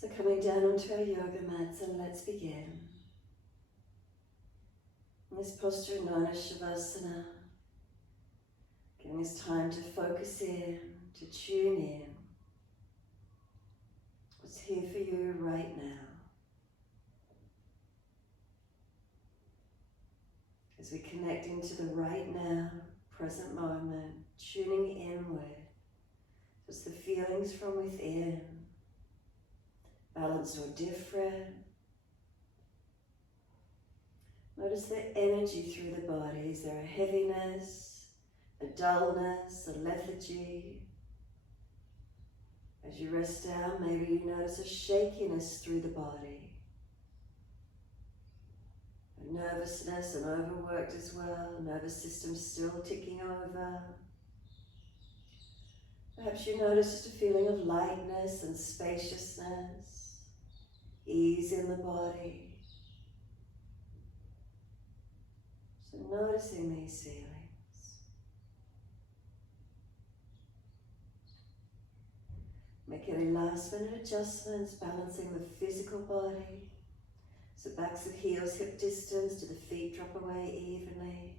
So coming down onto our yoga mats, and let's begin. In this posture known as Shavasana, giving us time to focus in, to tune in. What's here for you right now? As we connect into the right now, present moment, tuning inward. Just the feelings from within, balanced or different. Notice the energy through the body. Is there a heaviness, a dullness, a lethargy? As you rest down, maybe you notice a shakiness through the body. A nervousness and overworked as well. Nervous system still ticking over. Perhaps you notice just a feeling of lightness and spaciousness, ease in the body. So noticing these feelings. Make any last minute adjustments, balancing the physical body. So backs of heels hip distance, do the feet drop away evenly.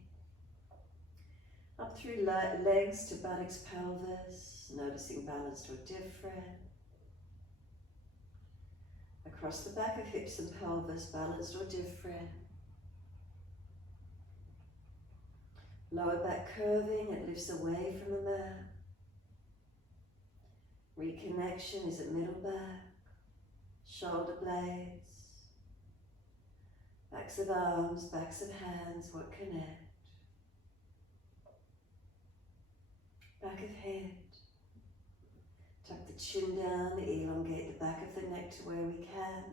Up through legs to buttocks, pelvis, noticing balanced or different. Across the back of hips and pelvis, balanced or different. Lower back curving, it lifts away from the mat. Reconnection, is it middle back? Shoulder blades. Backs of arms, backs of hands, what connect? Back of head. Tuck the chin down, elongate the back of the neck to where we can.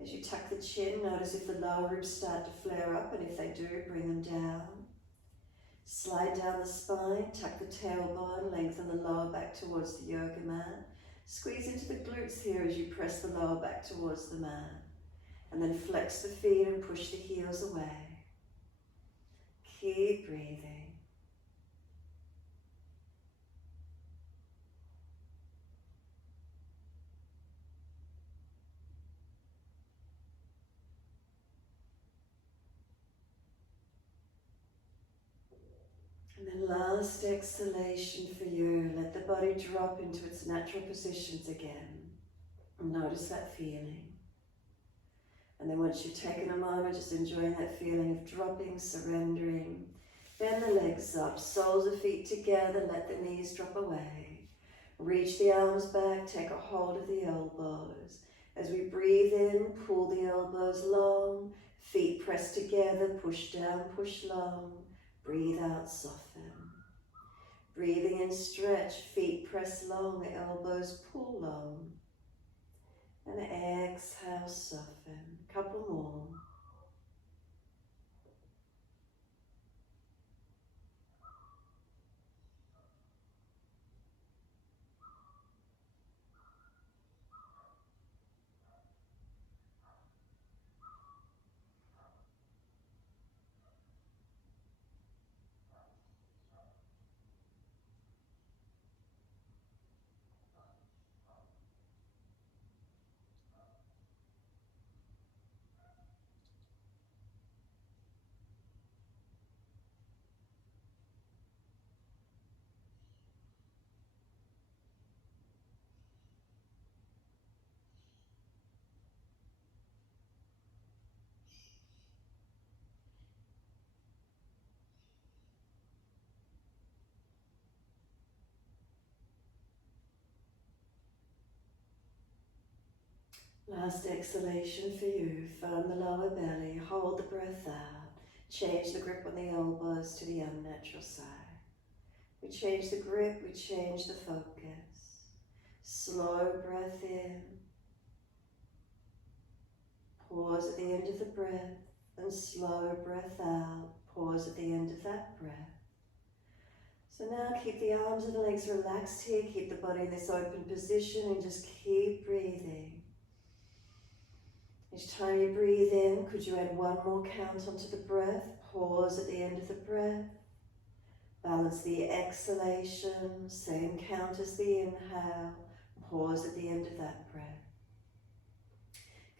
As you tuck the chin, notice if the lower ribs start to flare up, and if they do, bring them down. Slide down the spine, tuck the tailbone, lengthen the lower back towards the yoga mat. Squeeze into the glutes here as you press the lower back towards the mat. And then flex the feet and push the heels away. Keep breathing. And then last exhalation for you. Let the body drop into its natural positions again. And notice that feeling. And then once you've taken a moment, just enjoying that feeling of dropping, surrendering. Bend the legs up, soles of feet together, let the knees drop away. Reach the arms back, take a hold of the elbows. As we breathe in, pull the elbows long, feet press together, push down, push long. Breathe out, soften. Breathing in, stretch, feet press long, elbows pull long. And exhale, soften. Couple more. Last exhalation for you. Firm the lower belly, hold the breath out. Change the grip on the elbows to the unnatural side. We change the grip, we change the focus. Slow breath in. Pause at the end of the breath, and slow breath out. Pause at the end of that breath. So now keep the arms and the legs relaxed here, keep the body in this open position, and just keep breathing. Each time you breathe in, could you add one more count onto the breath? Pause at the end of the breath. Balance the exhalation, same count as the inhale. Pause at the end of that breath.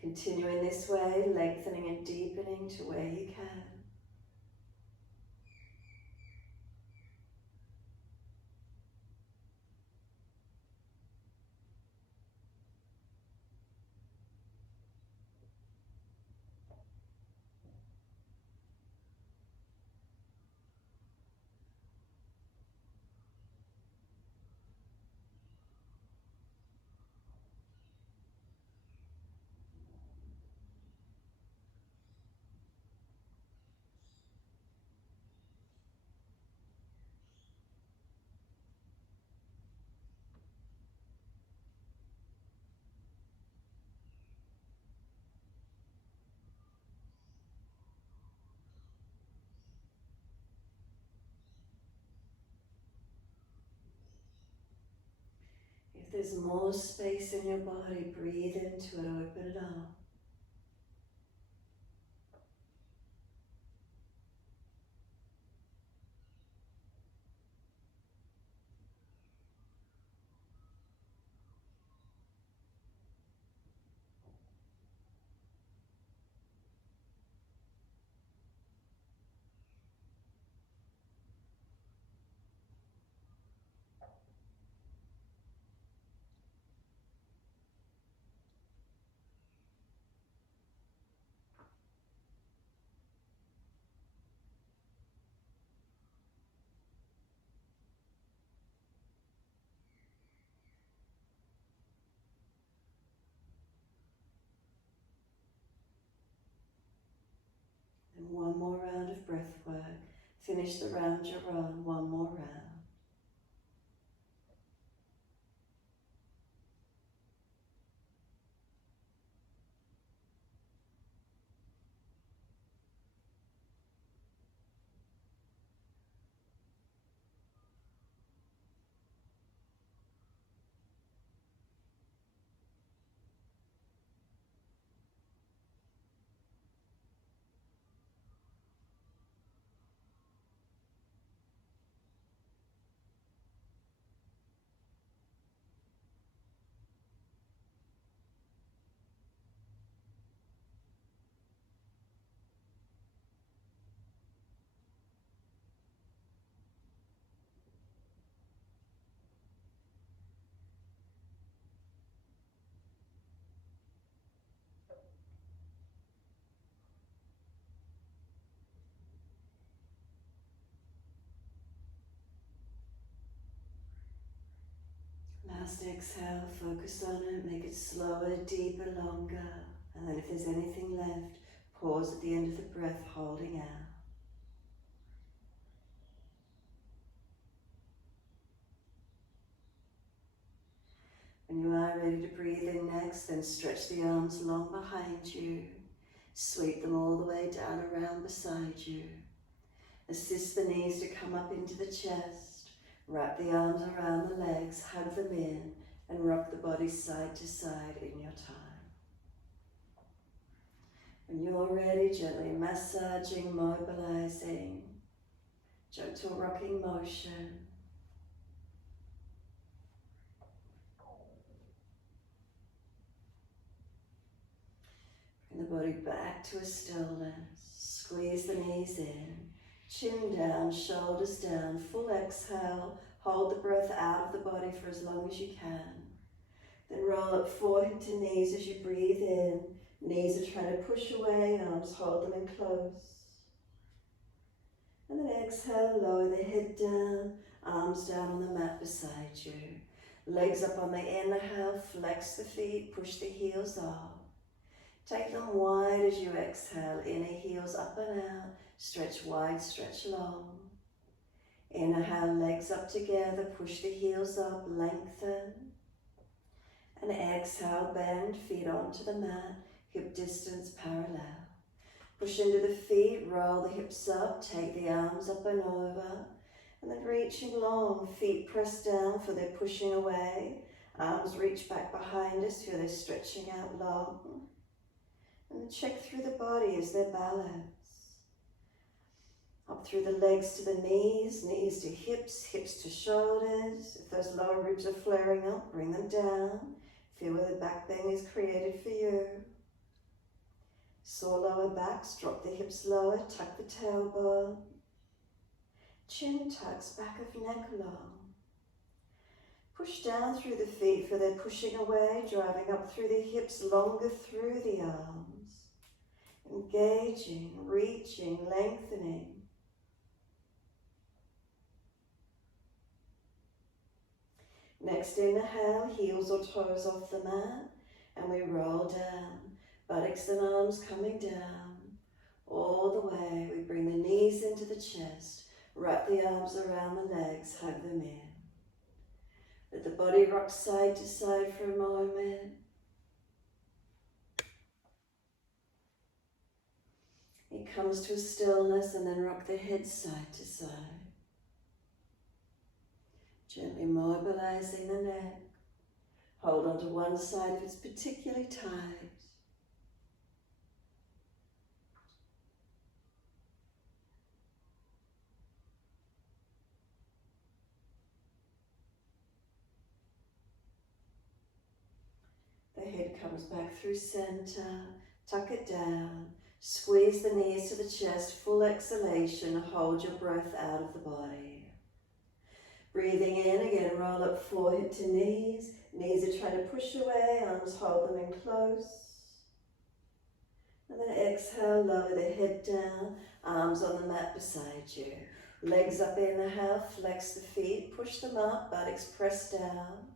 Continue in this way, lengthening and deepening to where you can. If there's more space in your body, breathe into it, open it up. And one more round of breath work. Finish the round you're on, one more round. Last exhale, focus on it, make it slower, deeper, longer. And then if there's anything left, pause at the end of the breath, holding out. When you are ready to breathe in next, then stretch the arms long behind you. Sweep them all the way down around beside you. Assist the knees to come up into the chest. Wrap the arms around the legs, hug them in, and rock the body side to side in your time. When you're ready, gently massaging, mobilizing, gentle rocking motion. Bring the body back to a stillness. Squeeze the knees in. Chin down, shoulders down, full exhale. Hold the breath out of the body for as long as you can. Then roll up forehead to knees as you breathe in. Knees are trying to push away, arms hold them in close. And then exhale, lower the head down, arms down on the mat beside you. Legs up on the inhale, flex the feet, push the heels up. Take them wide as you exhale, inner heels up and out. Stretch wide, stretch long. Inhale, legs up together, push the heels up, lengthen. And exhale, bend, feet onto the mat, hip distance parallel. Push into the feet, roll the hips up, take the arms up and over. And then reaching long, feet press down for their pushing away. Arms reach back behind us, feel they're stretching out long. And then check through the body as they balance. Up through the legs to the knees, knees to hips, hips to shoulders. If those lower ribs are flaring up, bring them down. Feel where the back bend is created for you. Sore lower backs, drop the hips lower, tuck the tailbone. Chin tucks, back of neck long. Push down through the feet, for they're pushing away, driving up through the hips, longer through the arms. Engaging, reaching, lengthening. Next inhale, heels or toes off the mat, and we roll down. Buttocks and arms coming down. All the way, we bring the knees into the chest, wrap the arms around the legs, hug them in. Let the body rock side to side for a moment. It comes to a stillness, and then rock the head side to side. Gently mobilizing the neck. Hold on to one side if it's particularly tight. The head comes back through center. Tuck it down. Squeeze the knees to the chest. Full exhalation. Hold your breath out of the body. Breathing in again, roll up forehead to knees. Knees are trying to push away, arms hold them in close. And then exhale, lower the head down, arms on the mat beside you. Legs up, inhale, flex the feet, push them up, buttocks press down.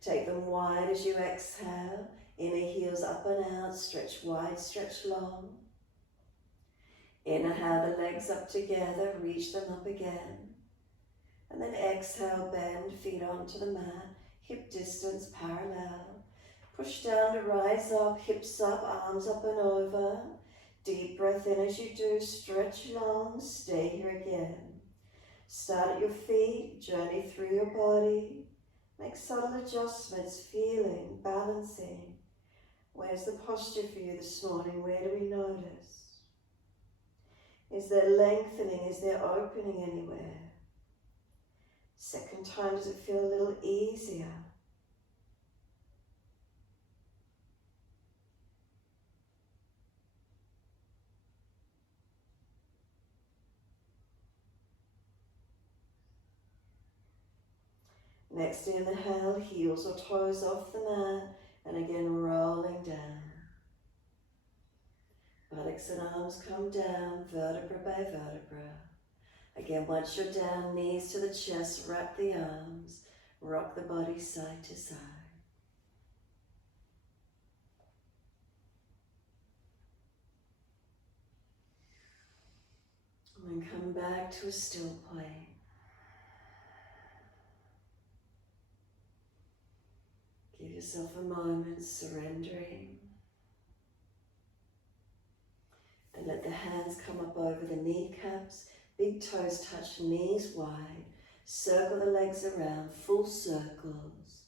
Take them wide as you exhale. Inner heels up and out, stretch wide, stretch long. Inhale, the legs up together, reach them up again. And then exhale, bend, feet onto the mat, hip distance parallel. Push down to rise up, hips up, arms up and over. Deep breath in as you do, stretch long, stay here again. Start at your feet, journey through your body. Make subtle adjustments, feeling, balancing. Where's the posture for you this morning? Where do we notice? Is there lengthening? Is there opening anywhere? Second time, does it feel a little easier? Next inhale, heels or toes off the mat, and again rolling down. Buttocks and arms come down, vertebra by vertebra. Again, once you're down, knees to the chest, wrap the arms, rock the body side to side. And then come back to a still point. Give yourself a moment, surrendering. And let the hands come up over the kneecaps. Big toes touch knees wide. Circle the legs around, full circles.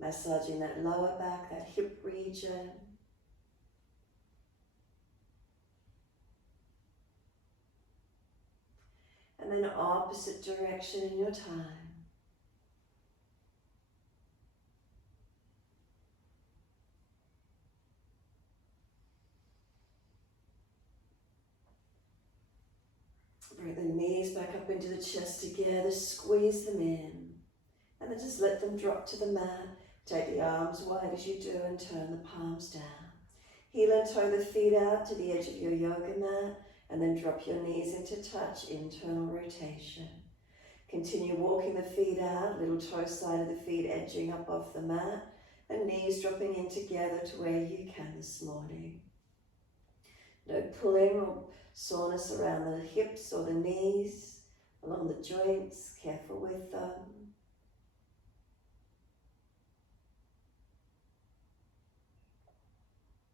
Massaging that lower back, that hip region. And then opposite direction in your time. Bring the knees back up into the chest together, squeeze them in. And then just let them drop to the mat. Take the arms wide as you do and turn the palms down. Heel and toe the feet out to the edge of your yoga mat and then drop your knees into touch, internal rotation. Continue walking the feet out, little toe side of the feet edging up off the mat and knees dropping in together to where you can this morning. No pulling or soreness around the hips or the knees, along the joints, careful with them.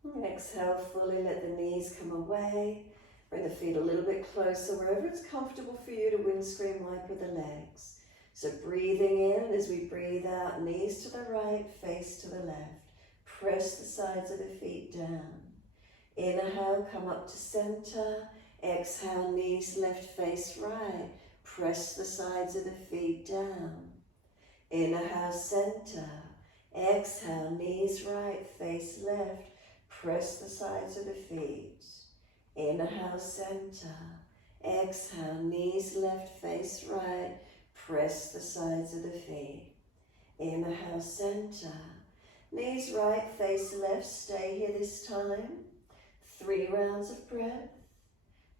And exhale fully, let the knees come away. Bring the feet a little bit closer, wherever it's comfortable for you to windscreen wiper the legs. So breathing in as we breathe out, knees to the right, face to the left. Press the sides of the feet down. Inhale, come up to center. Exhale, knees left, face right. Press the sides of the feet down. Inhale, center. Exhale, knees right, face left. Press the sides of the feet. Inhale, center. Exhale, knees left, face right. Press the sides of the feet. Inhale, center. Knees right, face left. Stay here this time. 3 rounds of breath.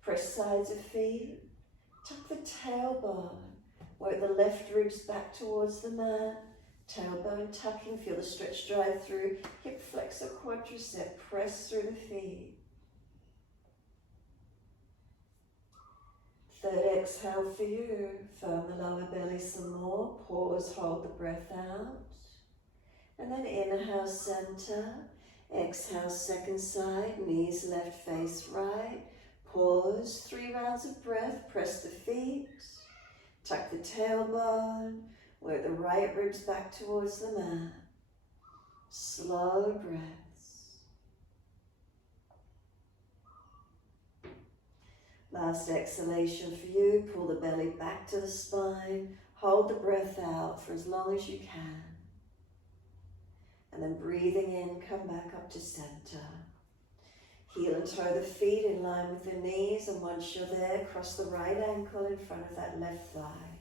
Press sides of feet. Tuck the tailbone. Work the left ribs back towards the mat. Tailbone tucking. Feel the stretch drive through. Hip flexor, quadricep. Press through the feet. Third exhale for you. Firm the lower belly some more. Pause, hold the breath out. And then inhale, center. Exhale, second side. Knees left, face right. Pause. 3 rounds of breath. Press the feet. Tuck the tailbone. Work the right ribs back towards the mat. Slow breaths. Last exhalation for you. Pull the belly back to the spine. Hold the breath out for as long as you can. And then breathing in, come back up to center. Heel and toe the feet in line with the knees, and once you're there, cross the right ankle in front of that left thigh.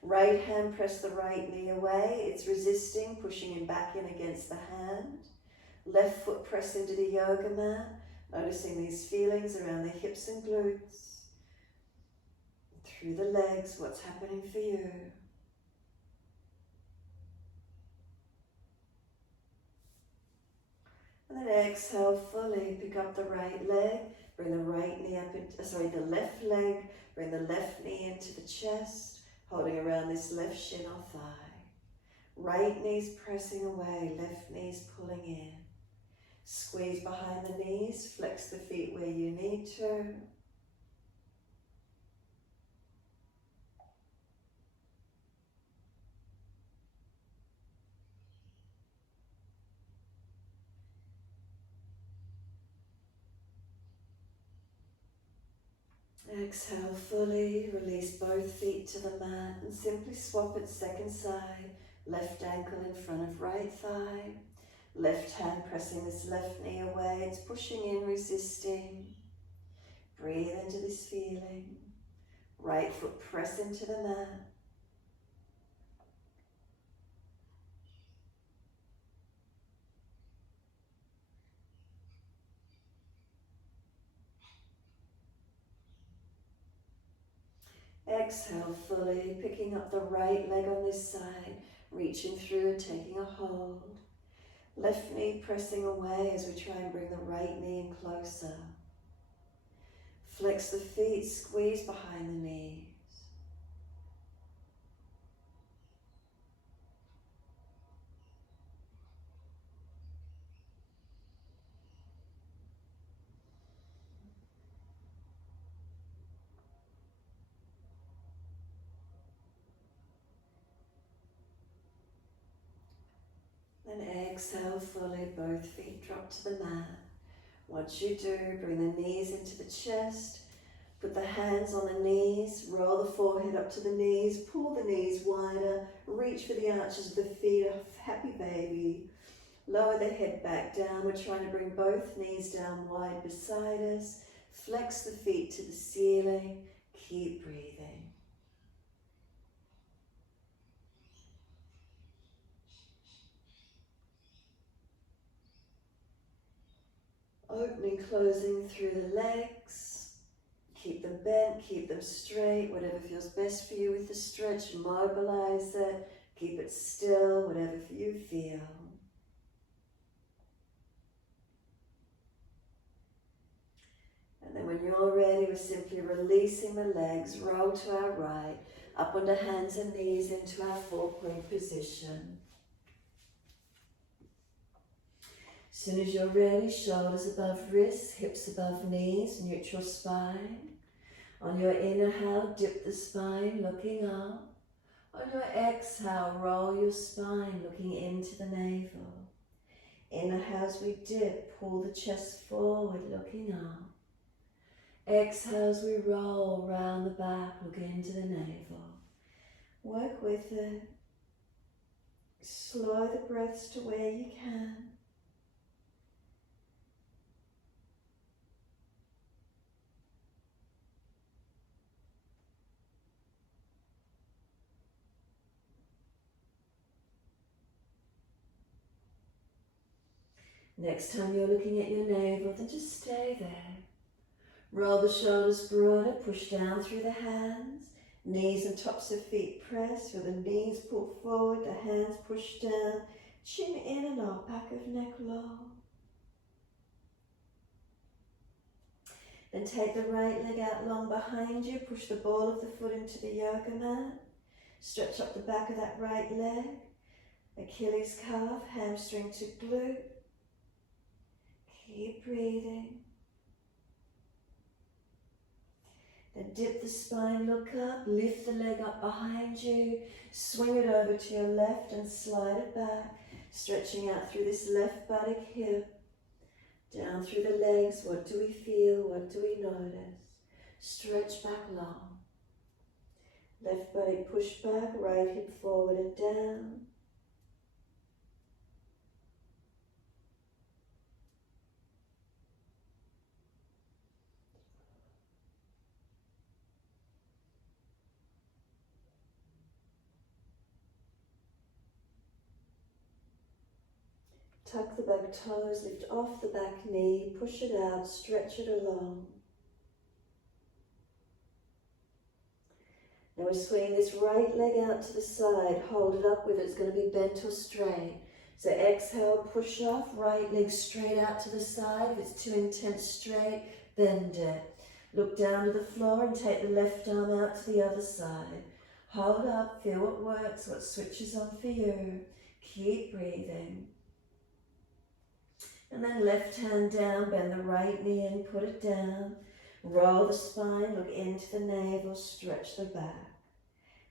Right hand, press the right knee away. It's resisting, pushing him back in against the hand. Left foot press into the yoga mat, noticing these feelings around the hips and glutes. Through the legs, what's happening for you? And then exhale fully, pick up the right leg, bring the right knee up, the left leg, bring the left knee into the chest, holding around this left shin or thigh. Right knee's pressing away, left knee's pulling in. Squeeze behind the knees, flex the feet where you need to. Exhale fully, release both feet to the mat and simply swap it second side. Left ankle in front of right thigh. Left hand pressing this left knee away. It's pushing in, resisting. Breathe into this feeling. Right foot press into the mat. Exhale fully, picking up the right leg on this side, reaching through and taking a hold. Left knee pressing away as we try and bring the right knee in closer. Flex the feet, squeeze behind the knees. Then exhale fully, both feet drop to the mat. Once you do, bring the knees into the chest, put the hands on the knees, roll the forehead up to the knees, pull the knees wider, reach for the arches of the feet, a happy baby. Lower the head back down, we're trying to bring both knees down wide beside us, flex the feet to the ceiling, keep breathing. Opening, closing through the legs. Keep them bent, keep them straight, whatever feels best for you with the stretch. Mobilize it, keep it still, whatever you feel. And then when you're ready, we're simply releasing the legs, roll to our right, up onto hands and knees into our four-point position. As soon as you're ready, shoulders above wrists, hips above knees, neutral spine. On your inhale, dip the spine, looking up. On your exhale, roll your spine, looking into the navel. Inhale as we dip, pull the chest forward, looking up. Exhale as we roll round the back, looking into the navel. Work with it. Slow the breaths to where you can. Next time you're looking at your navel, then just stay there. Roll the shoulders broader, push down through the hands. Knees and tops of feet press, feel the knees pull forward, the hands push down. Chin in and out, back of neck long. Then take the right leg out long behind you, push the ball of the foot into the yoga mat. Stretch up the back of that right leg. Achilles calf, hamstring to glute. Keep breathing. Then dip the spine, look up, lift the leg up behind you, swing it over to your left and slide it back, stretching out through this left buttock hip, down through the legs. What do we feel? What do we notice? Stretch back long. Left buttock push back, right hip forward and down. Tuck the back toes, lift off the back knee, push it out, stretch it along. Now we're swinging this right leg out to the side, hold it up with it, it's going to be bent or straight. So exhale, push off, right leg straight out to the side. If it's too intense, straight, bend it. Look down to the floor and take the left arm out to the other side. Hold up, feel what works, what switches on for you. Keep breathing. And then left hand down, bend the right knee in, put it down. Roll the spine, look into the navel, stretch the back.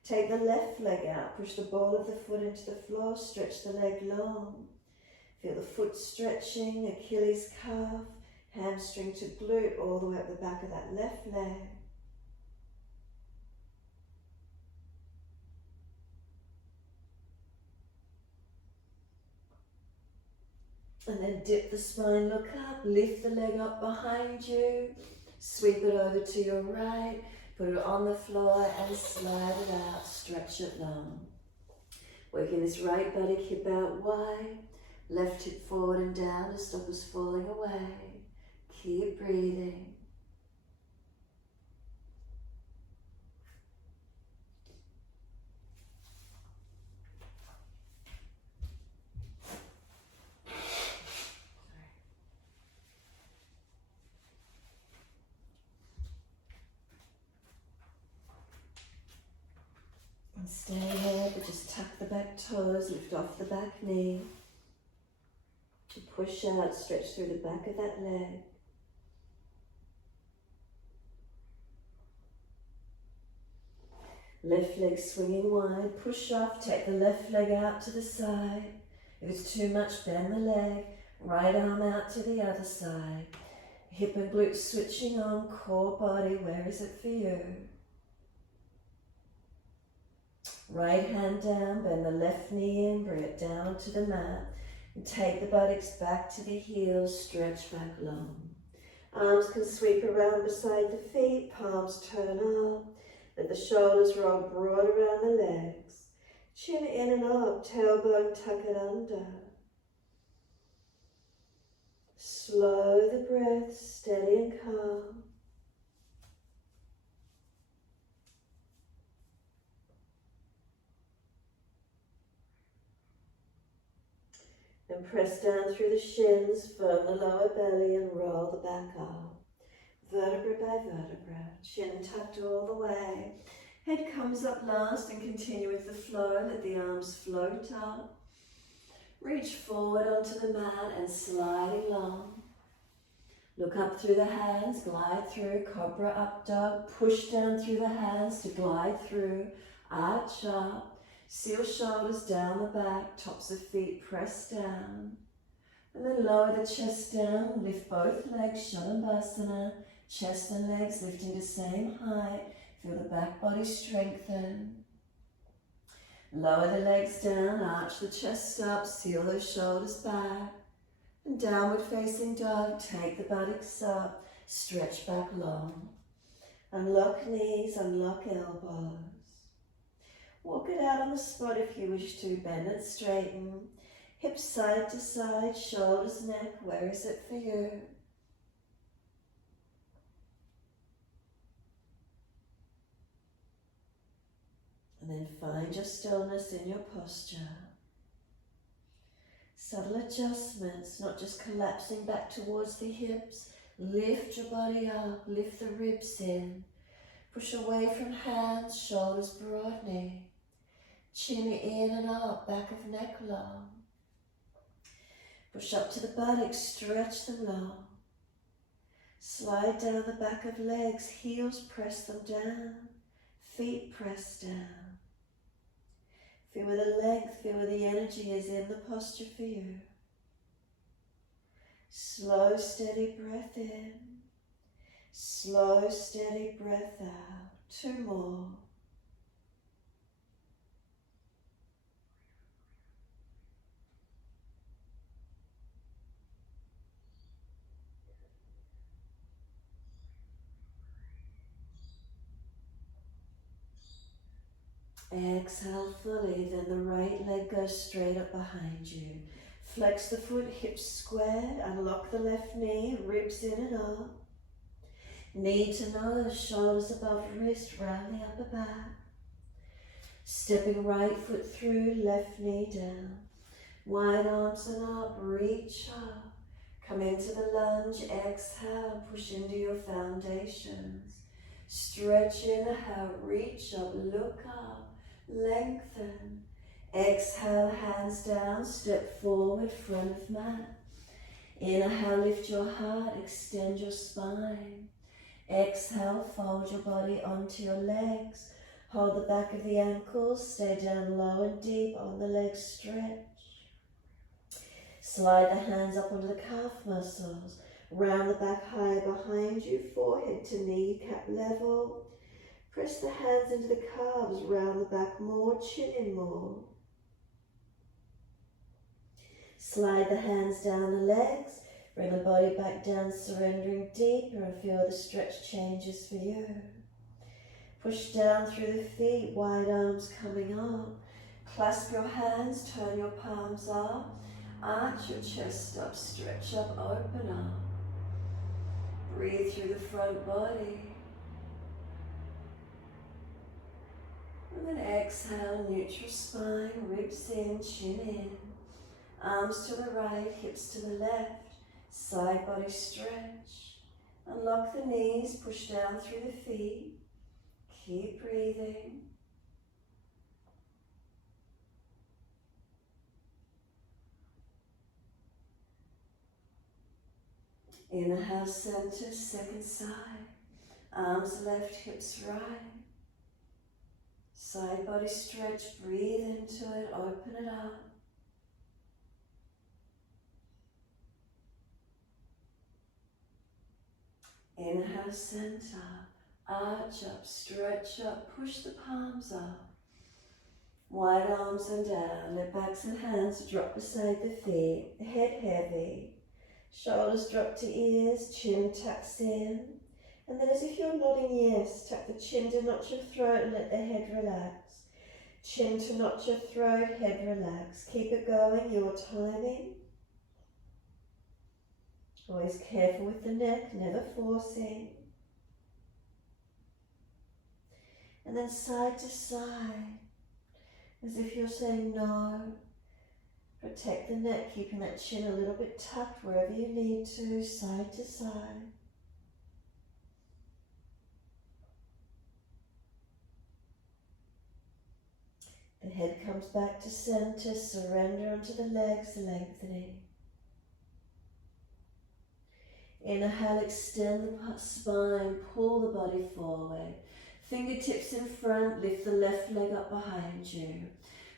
Take the left leg out, push the ball of the foot into the floor, stretch the leg long. Feel the foot stretching, Achilles calf, hamstring to glute, all the way up the back of that left leg. And then dip the spine, look up, lift the leg up behind you, sweep it over to your right, put it on the floor and slide it out, stretch it long. Working this right buttock hip out wide, left hip forward and down to stop us falling away. Keep breathing. And stay here, but just tuck the back toes, lift off the back knee. Push out, stretch through the back of that leg. Left leg swinging wide, push off, take the left leg out to the side. If it's too much, bend the leg, right arm out to the other side. Hip and glute switching on, core body, where is it for you? Right hand down, bend the left knee in, bring it down to the mat. And take the buttocks back to the heels, stretch back long. Arms can sweep around beside the feet, palms turn up. Let the shoulders roll broad around the legs. Chin in and up, tailbone tuck it under. Slow the breath, steady and calm. And press down through the shins, firm the lower belly and roll the back up. Vertebra by vertebra, chin tucked all the way. Head comes up last and continue with the flow. Let the arms float up. Reach forward onto the mat and sliding long. Look up through the hands, glide through, cobra up dog. Push down through the hands to glide through, arch up. Seal shoulders down the back, tops of feet press down. And then lower the chest down, lift both legs, Shalabhasana. Chest and legs lifting to same height. Feel the back body strengthen. Lower the legs down, arch the chest up, seal those shoulders back. And downward facing dog, take the buttocks up, stretch back long. Unlock knees, unlock elbows. Walk it out on the spot if you wish to, bend and straighten. Hips side to side, shoulders, neck, where is it for you? And then find your stillness in your posture. Subtle adjustments, not just collapsing back towards the hips. Lift your body up, lift the ribs in. Push away from hands, shoulders broadening. Chin in and up, back of neck long. Push up to the buttocks, stretch them long. Slide down the back of legs, heels press them down. Feet press down. Feel where the length, feel where the energy is in the posture for you. Slow, steady breath in. Slow, steady breath out. 2 more. Exhale fully, then the right leg goes straight up behind you. Flex the foot, hips squared, unlock the left knee, ribs in and up. Knee to nose, shoulders above wrist, round the upper back. Stepping right foot through, left knee down. Wide arms and up, reach up. Come into the lunge, exhale, push into your foundations. Stretch, inhale, reach up, look up. Lengthen. Exhale, hands down, step forward, front of mat. Inhale, lift your heart, extend your spine. Exhale, fold your body onto your legs. Hold the back of the ankles, stay down low and deep on the legs, stretch. Slide the hands up onto the calf muscles. Round the back high behind you, forehead to kneecap level. Press the hands into the calves, round the back more, chin in more. Slide the hands down the legs, bring the body back down, surrendering deeper and feel the stretch changes for you. Push down through the feet, wide arms coming up. Clasp your hands, turn your palms up, arch your chest up, stretch up, open up. Breathe through the front body. And then exhale, neutral spine, ribs in, chin in. Arms to the right, hips to the left. Side body stretch. Unlock the knees, push down through the feet. Keep breathing. Inhale, center, second side. Arms left, hips right. Side body stretch, breathe into it, open it up. Inhale, center, arch up, stretch up, push the palms up. Wide arms and down, let backs and hands drop beside the feet, head heavy. Shoulders drop to ears, chin tucks in. And then as if you're nodding yes, tuck the chin to notch your throat and let the head relax. Chin to notch your throat, head relax. Keep it going, your timing. Always careful with the neck, never forcing. And then side to side, as if you're saying no. Protect the neck, keeping that chin a little bit tucked wherever you need to, side to side. The head comes back to center, surrender onto the legs, lengthening. Inhale, extend the spine, pull the body forward. Fingertips in front, lift the left leg up behind you.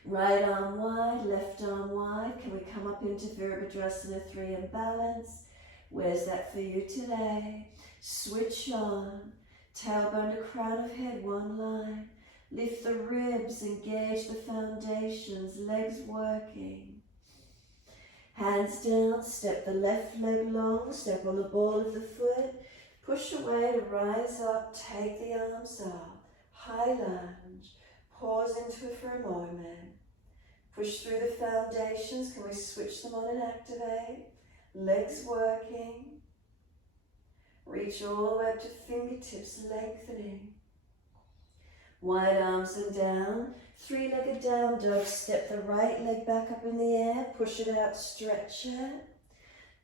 Right arm wide, left arm wide. Can we come up into Virabhadrasana 3 and balance? Where's that for you today? Switch on. Tailbone to crown of head, one line. Lift the ribs, engage the foundations, legs working. Hands down, step the left leg long, step on the ball of the foot. Push away to rise up, take the arms up. High lunge. Pause into it for a moment. Push through the foundations. Can we switch them on and activate? Legs working. Reach all the way up to fingertips, lengthening. Wide arms and down. Three-legged down dog. Step the right leg back up in the air. Push it out, stretch it.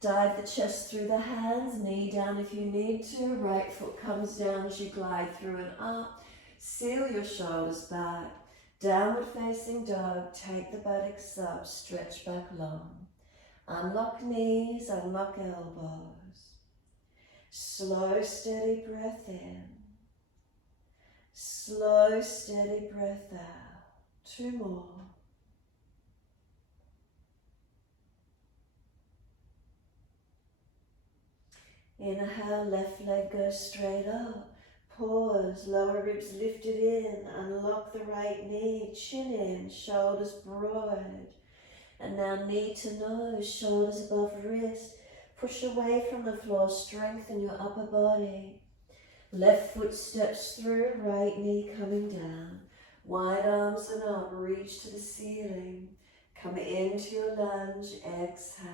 Dive the chest through the hands. Knee down if you need to. Right foot comes down as you glide through and up. Seal your shoulders back. Downward facing dog. Take the buttocks up. Stretch back long. Unlock knees, unlock elbows. Slow, steady breath in. Slow, steady breath out. 2 more. Inhale, left leg goes straight up. Pause, lower ribs lifted in. Unlock the right knee, chin in, shoulders broad. And now knee to nose, shoulders above wrist. Push away from the floor, strengthen your upper body. Left foot steps through, right knee coming down. Wide arms and up, reach to the ceiling. Come into your lunge, exhale.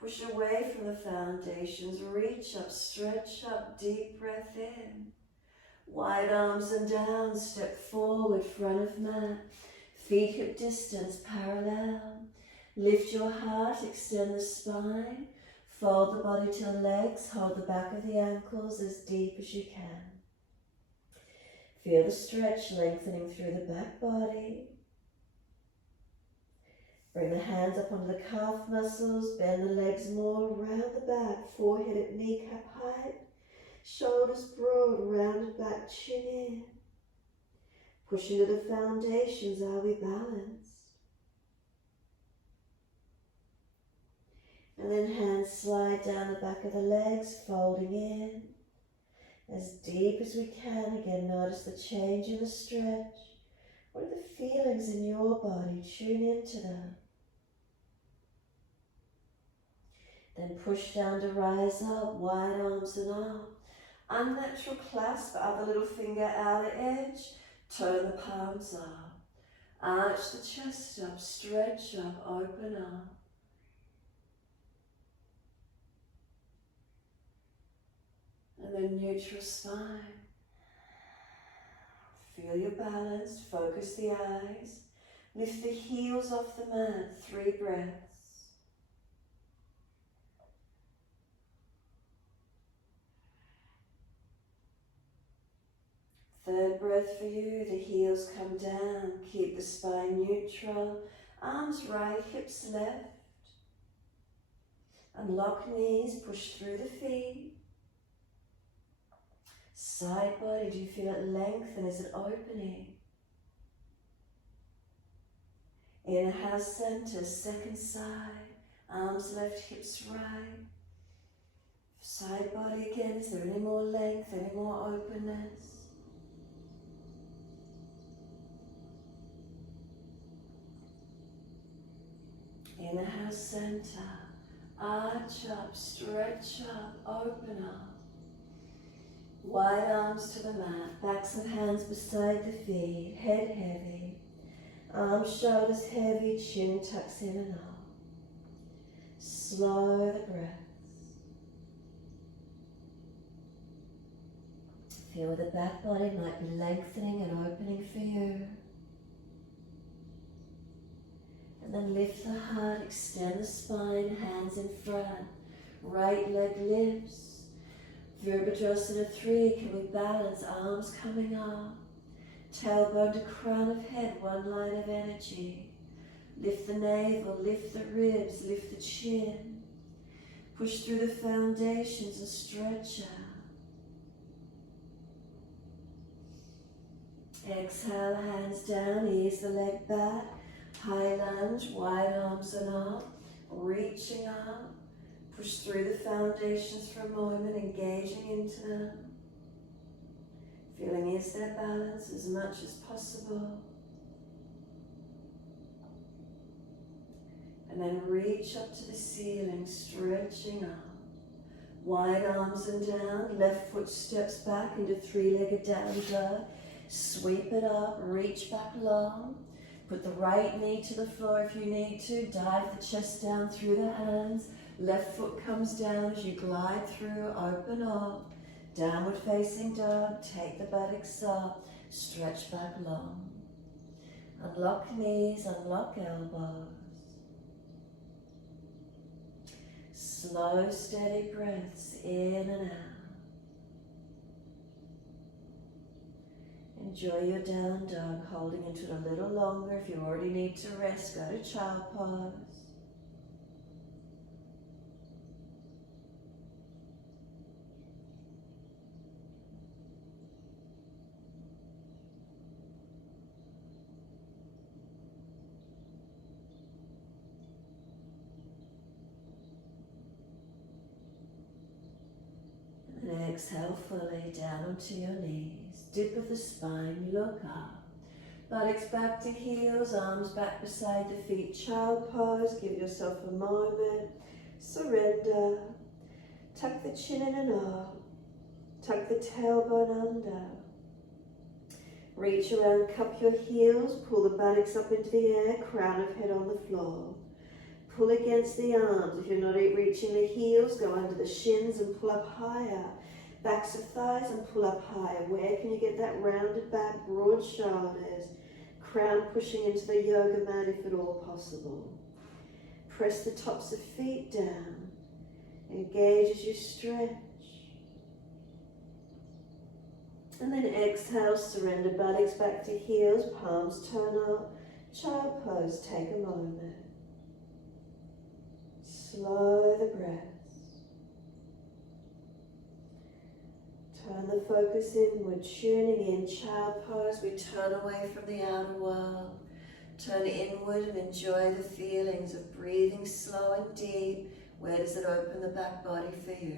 Push away from the foundations, reach up, stretch up, deep breath in. Wide arms and down, step forward, front of mat. Feet hip distance, parallel. Lift your heart, extend the spine. Fold the body to the legs, hold the back of the ankles as deep as you can. Feel the stretch lengthening through the back body. Bring the hands up onto the calf muscles, bend the legs more, round the back, forehead at kneecap height. Shoulders broad, rounded back, chin in. Push into the foundations, are we balanced? And then hands slide down the back of the legs, folding in. As deep as we can, again notice the change in the stretch. What are the feelings in your body? Tune into them. Then push down to rise up, wide arms and up. Unnatural clasp, other little finger outer edge. Turn the palms up. Arch the chest up, stretch up, open up. And then neutral spine. Feel your balance, focus the eyes. Lift the heels off the mat, 3 breaths. Third breath for you, the heels come down, keep the spine neutral, arms right, hips left. Unlock knees, push through the feet. Side body, do you feel it lengthen? Is it opening? Inhale, center, second side, arms left, hips right. Side body again, is there any more length, any more openness? Inhale, center, arch up, stretch up, open up. Wide arms to the mat, backs of hands beside the feet, head heavy. Arms, shoulders heavy, chin tucks in and up. Slow the breaths. Feel the back body might be lengthening and opening for you. And then lift the heart, extend the spine, hands in front. Right leg lifts. Virabhadrasana 3, can we balance, arms coming up. Tailbone to crown of head, 1 line of energy. Lift the navel, lift the ribs, lift the chin. Push through the foundations and stretch out. Exhale, hands down, ease the leg back. High lunge, wide arms and up, reaching up. Push through the foundations for a moment, engaging into them. Feeling is there balance as much as possible. And then reach up to the ceiling, stretching up. Wide arms and down, left foot steps back into 3-legged down dog. Sweep it up, reach back long. Put the right knee to the floor if you need to. Dive the chest down through the hands. Left foot comes down as you glide through, open up. Downward facing dog, take the buttocks up, stretch back long. Unlock knees, unlock elbows. Slow, steady breaths in and out. Enjoy your down dog, holding into it a little longer. If you already need to rest, go to child pose. And exhale fully down onto your knees. Dip of the spine, look up. Buttocks back to heels, arms back beside the feet. Child pose, give yourself a moment. Surrender. Tuck the chin in and up. Tuck the tailbone under. Reach around, cup your heels. Pull the buttocks up into the air, crown of head on the floor. Pull against the arms. If you're not reaching the heels, go under the shins and pull up higher. Backs of thighs and pull up higher. Where can you get that rounded back, broad shoulders? Crown pushing into the yoga mat if at all possible. Press the tops of feet down. Engage as you stretch. And then exhale, surrender buttocks back to heels, palms turn up. Child pose, take a moment. Slow the breath. Turn the focus inward, tuning in, child pose. We turn away from the outer world. Turn inward and enjoy the feelings of breathing slow and deep. Where does it open the back body for you?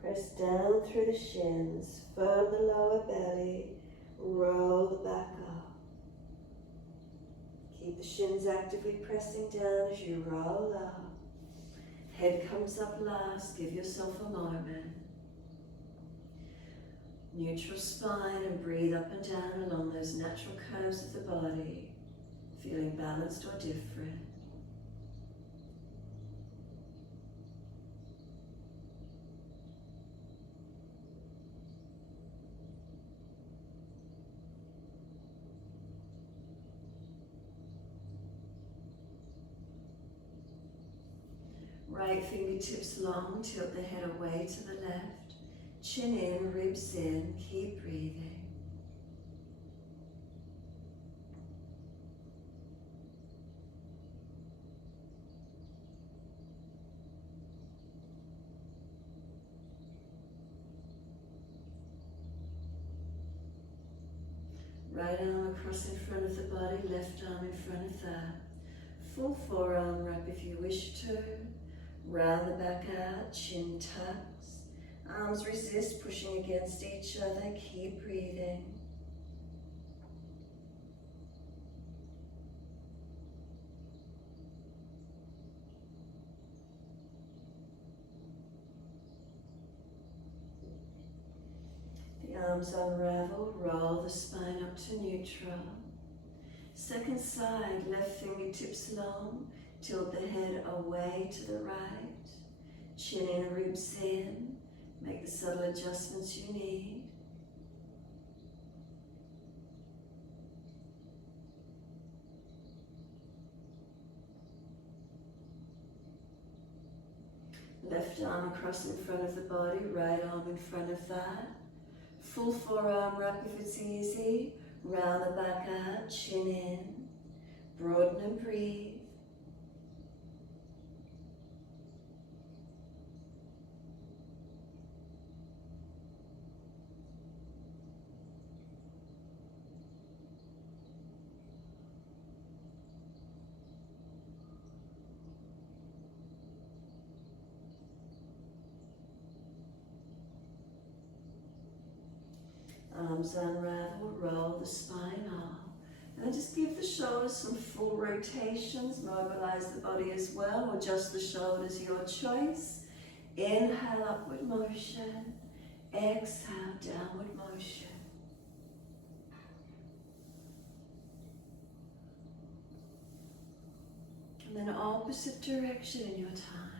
Press down through the shins, firm the lower belly, roll the back up. Keep the shins actively pressing down as you roll up. Head comes up last, give yourself a moment. Neutral spine and breathe up and down along those natural curves of the body, feeling balanced or different. Right fingertips long, tilt the head away to the left. Chin in, ribs in, keep breathing. Right arm across in front of the body, left arm in front of that. Full forearm wrap if you wish to. Round the back out, chin tucks. Arms resist, pushing against each other. Keep breathing. The arms unravel, roll the spine up to neutral. Second side, left fingertips long. Tilt the head away to the right. Chin in, ribs in. Make the subtle adjustments you need. Left arm across in front of the body, right arm in front of that. Full forearm wrap if it's easy. Round the back out, chin in. Broaden and breathe. Arms unravel, roll the spine up. And just give the shoulders some full rotations. Mobilize the body as well, or just the shoulders, your choice. Inhale, upward motion. Exhale, downward motion. And then opposite direction in your time.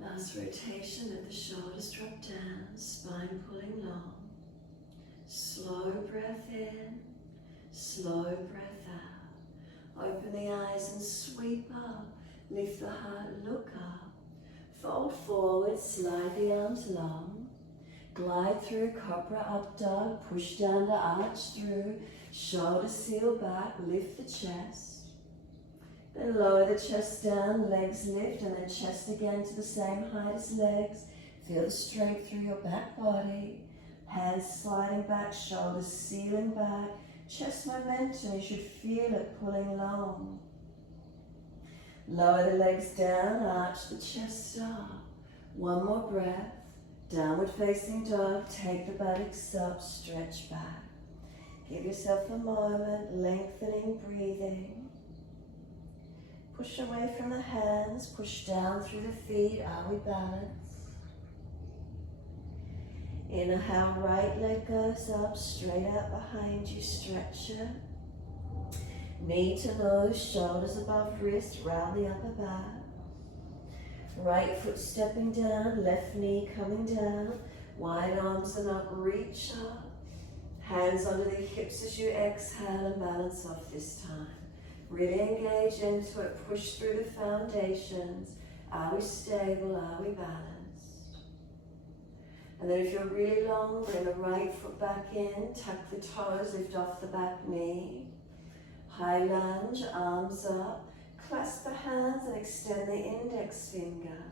Last rotation, let the shoulders drop down, spine pulling long. Slow breath in, slow breath out. Open the eyes and sweep up. Lift the heart, look up. Fold forward, slide the arms long. Glide through cobra up dog, push down to arch through. Shoulders seal back, lift the chest. Then lower the chest down, legs lift, and then chest again to the same height as legs. Feel the strength through your back body. Hands sliding back, shoulders sealing back. Chest momentum, you should feel it pulling long. Lower the legs down, arch the chest up. One more breath. Downward facing dog, take the buttocks up, stretch back. Give yourself a moment, lengthening, breathing. Push away from the hands, push down through the feet. Are we balanced? Inhale, right leg goes up, straight out behind you, stretch it. Knee to nose, shoulders above wrist, round the upper back. Right foot stepping down, left knee coming down. Wide arms and up, reach up. Hands under the hips as you exhale and balance off this time. Really engage into it, push through the foundations. Are we stable? Are we balanced? And then if you're really long, bring the right foot back in, tuck the toes, lift off the back knee. High lunge, arms up, clasp the hands and extend the index finger.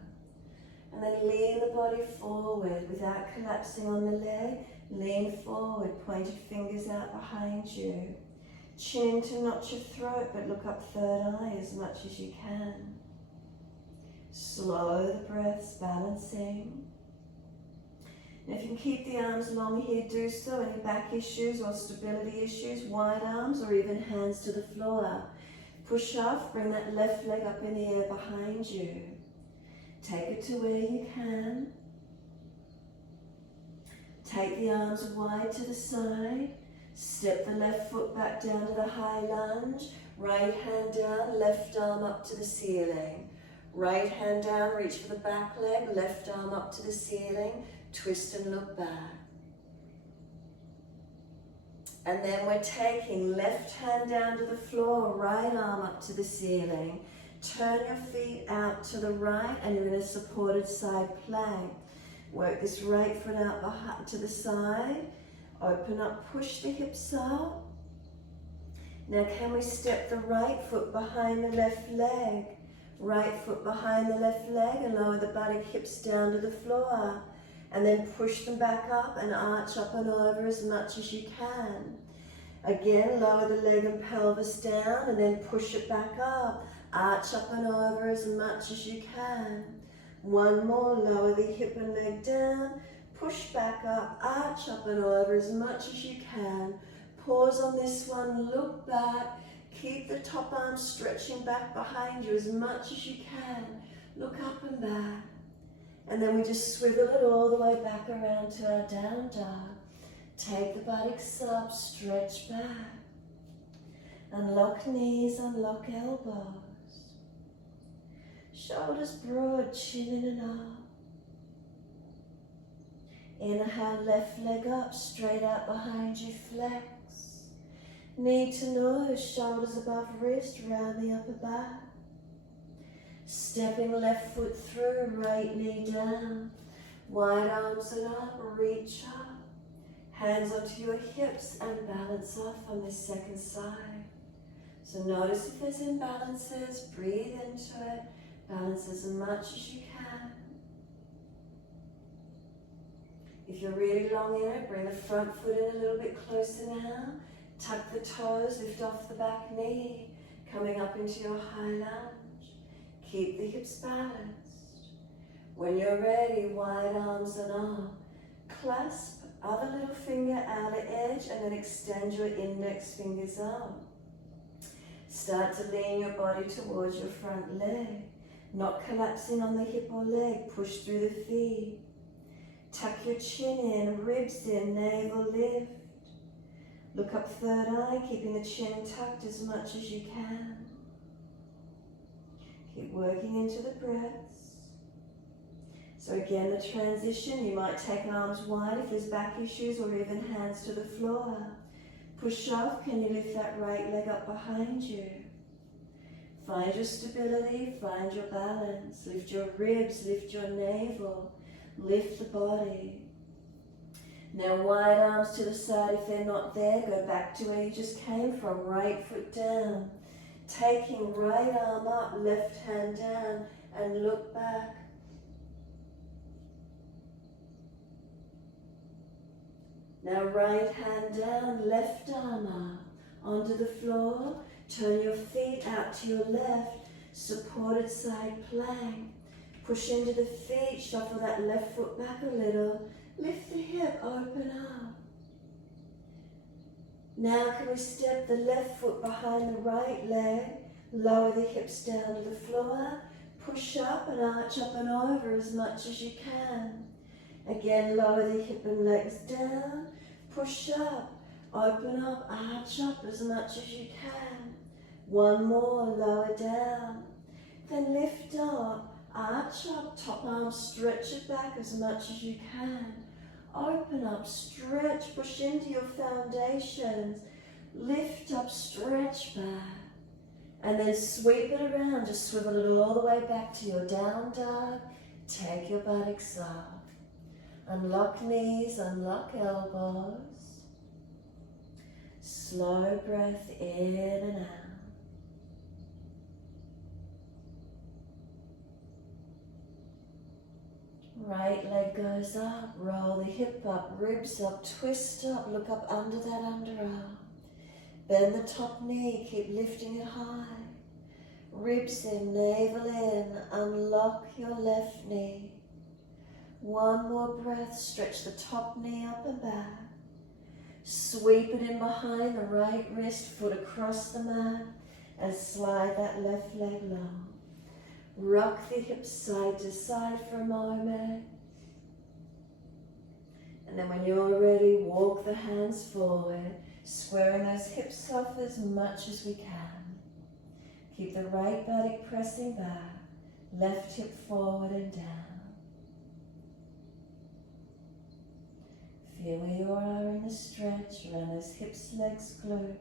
And then lean the body forward without collapsing on the leg. Lean forward, pointed fingers out behind you. Chin to notch your throat, but look up third eye as much as you can. Slow the breaths, balancing. And if you can keep the arms long here, do so. Any back issues or stability issues, wide arms or even hands to the floor. Push off, bring that left leg up in the air behind you. Take it to where you can. Take the arms wide to the side. Step the left foot back down to the high lunge. Right hand down, left arm up to the ceiling. Right hand down, reach for the back leg, left arm up to the ceiling. Twist and look back. And then we're taking left hand down to the floor, right arm up to the ceiling. Turn your feet out to the right and you're in a supported side plank. Work this right foot out to the side. Open up, push the hips up. Now can we step the right foot behind the left leg? Right foot behind the left leg and lower the buttock hips down to the floor. And then push them back up and arch up and over as much as you can. Again, lower the leg and pelvis down and then push it back up. Arch up and over as much as you can. One more, lower the hip and leg down. Push back up, arch up and over as much as you can. Pause on this one, look back. Keep the top arm stretching back behind you as much as you can. Look up and back. And then we just swivel it all the way back around to our down dog. Take the buttocks up, stretch back. Unlock knees, unlock elbows. Shoulders broad, chin in and up. Inhale, left leg up, straight out behind you, flex. Knee to nose, shoulders above wrist, round the upper back. Stepping left foot through, right knee down. Wide arms and up, reach up. Hands onto your hips and balance off on this second side. So notice if there's imbalances, breathe into it. Balance as much as you can. If you're really long in it, bring the front foot in a little bit closer now. Tuck the toes, lift off the back knee, coming up into your high lunge. Keep the hips balanced. When you're ready, wide arms and up. Clasp other little finger outer edge and then extend your index fingers up. Start to lean your body towards your front leg, not collapsing on the hip or leg. Push through the feet. Tuck your chin in, ribs in, navel lift. Look up third eye, keeping the chin tucked as much as you can. Keep working into the breaths. So again, the transition, you might take arms wide if there's back issues, or even hands to the floor. Push off, can you lift that right leg up behind you? Find your stability, find your balance. Lift your ribs, lift your navel, lift the body. Now wide arms to the side. If they're not there, go back to where you just came from. Right foot down. Taking right arm up, left hand down, and look back. Now right hand down, left arm up, onto the floor. Turn your feet out to your left, supported side plank. Push into the feet, shuffle that left foot back a little. Lift the hip, open up. Now can we step the left foot behind the right leg, lower the hips down to the floor, push up and arch up and over as much as you can. Again, lower the hip and legs down, push up, open up, arch up as much as you can. One more, lower down, then lift up. Arch up, top arm, stretch it back as much as you can. Open up, stretch, push into your foundations. Lift up, stretch back. And then sweep it around, just swivel it all the way back to your down dog. Take your buttocks up. Unlock knees, unlock elbows. Slow breath in and out. Right leg goes up, roll the hip up, ribs up, twist up, look up under that underarm. Bend the top knee, keep lifting it high. Ribs in, navel in, unlock your left knee. One more breath, stretch the top knee up and back. Sweep it in behind the right wrist, foot across the mat, and slide that left leg long. Rock the hips side to side for a moment. And then when you're ready, walk the hands forward, squaring those hips off as much as we can. Keep the right buttock pressing back, left hip forward and down. Feel where you are in the stretch around those hips, legs, glutes.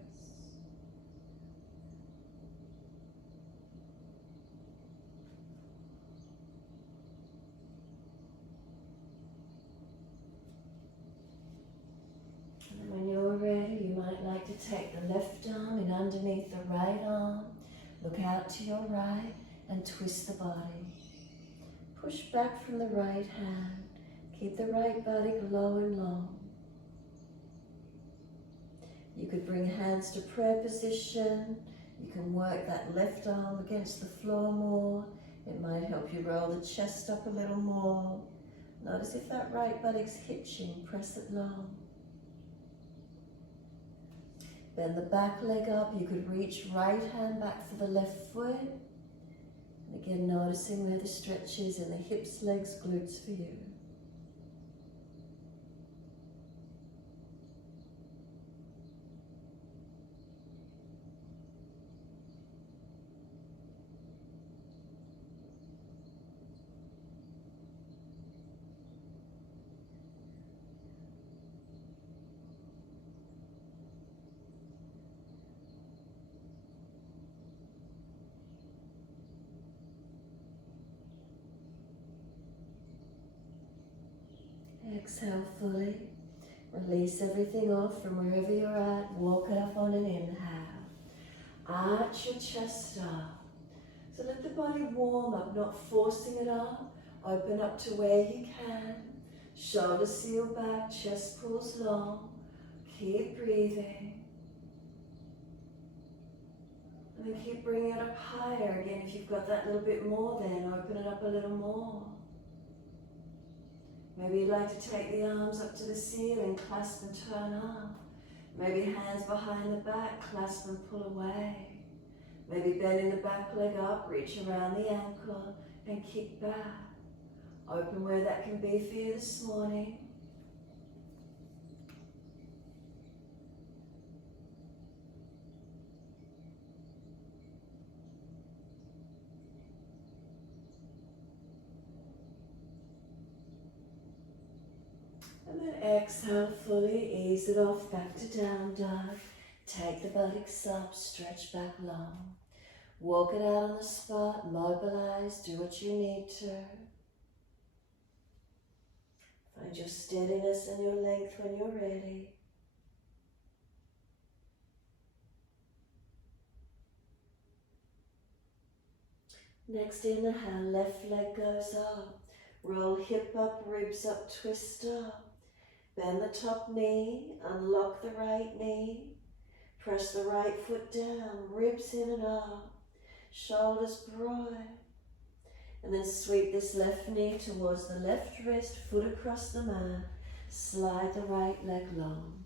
When you're ready, you might like to take the left arm in underneath the right arm. Look out to your right and twist the body. Push back from the right hand. Keep the right buttock low and long. You could bring hands to prayer position. You can work that left arm against the floor more. It might help you roll the chest up a little more. Notice if that right buttock's hitching, press it long. Bend the back leg up. You could reach right hand back for the left foot. And again, noticing where the stretch is in the hips, legs, glutes for you. Exhale fully. Release everything off from wherever you're at. Walk it up on an inhale. Arch your chest up. So let the body warm up, not forcing it up. Open up to where you can. Shoulders seal back, chest pulls long. Keep breathing. And then keep bringing it up higher. Again, if you've got that little bit more, then open it up a little more. Maybe you'd like to take the arms up to the ceiling, clasp and turn up. Maybe hands behind the back, clasp and pull away. Maybe bending the back leg up, reach around the ankle and kick back. Open where that can be for you this morning. And then exhale fully, ease it off back to down dog. Take the buttocks up, stretch back long. Walk it out on the spot, mobilize, do what you need to. Find your steadiness and your length when you're ready. Next inhale, left leg goes up. Roll hip up, ribs up, twist up. Bend the top knee, unlock the right knee. Press the right foot down, ribs in and up. Shoulders broad. And then sweep this left knee towards the left wrist, foot across the mat. Slide the right leg long.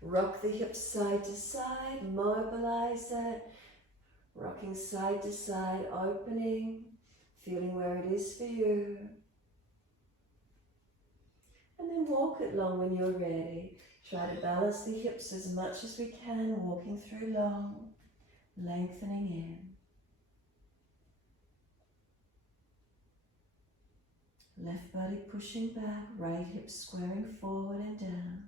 Rock the hips side to side, mobilize it. Rocking side to side, opening, feeling where it is for you. And then walk it long when you're ready. Try to balance the hips as much as we can, walking through long, lengthening in. Left body pushing back, right hip squaring forward and down.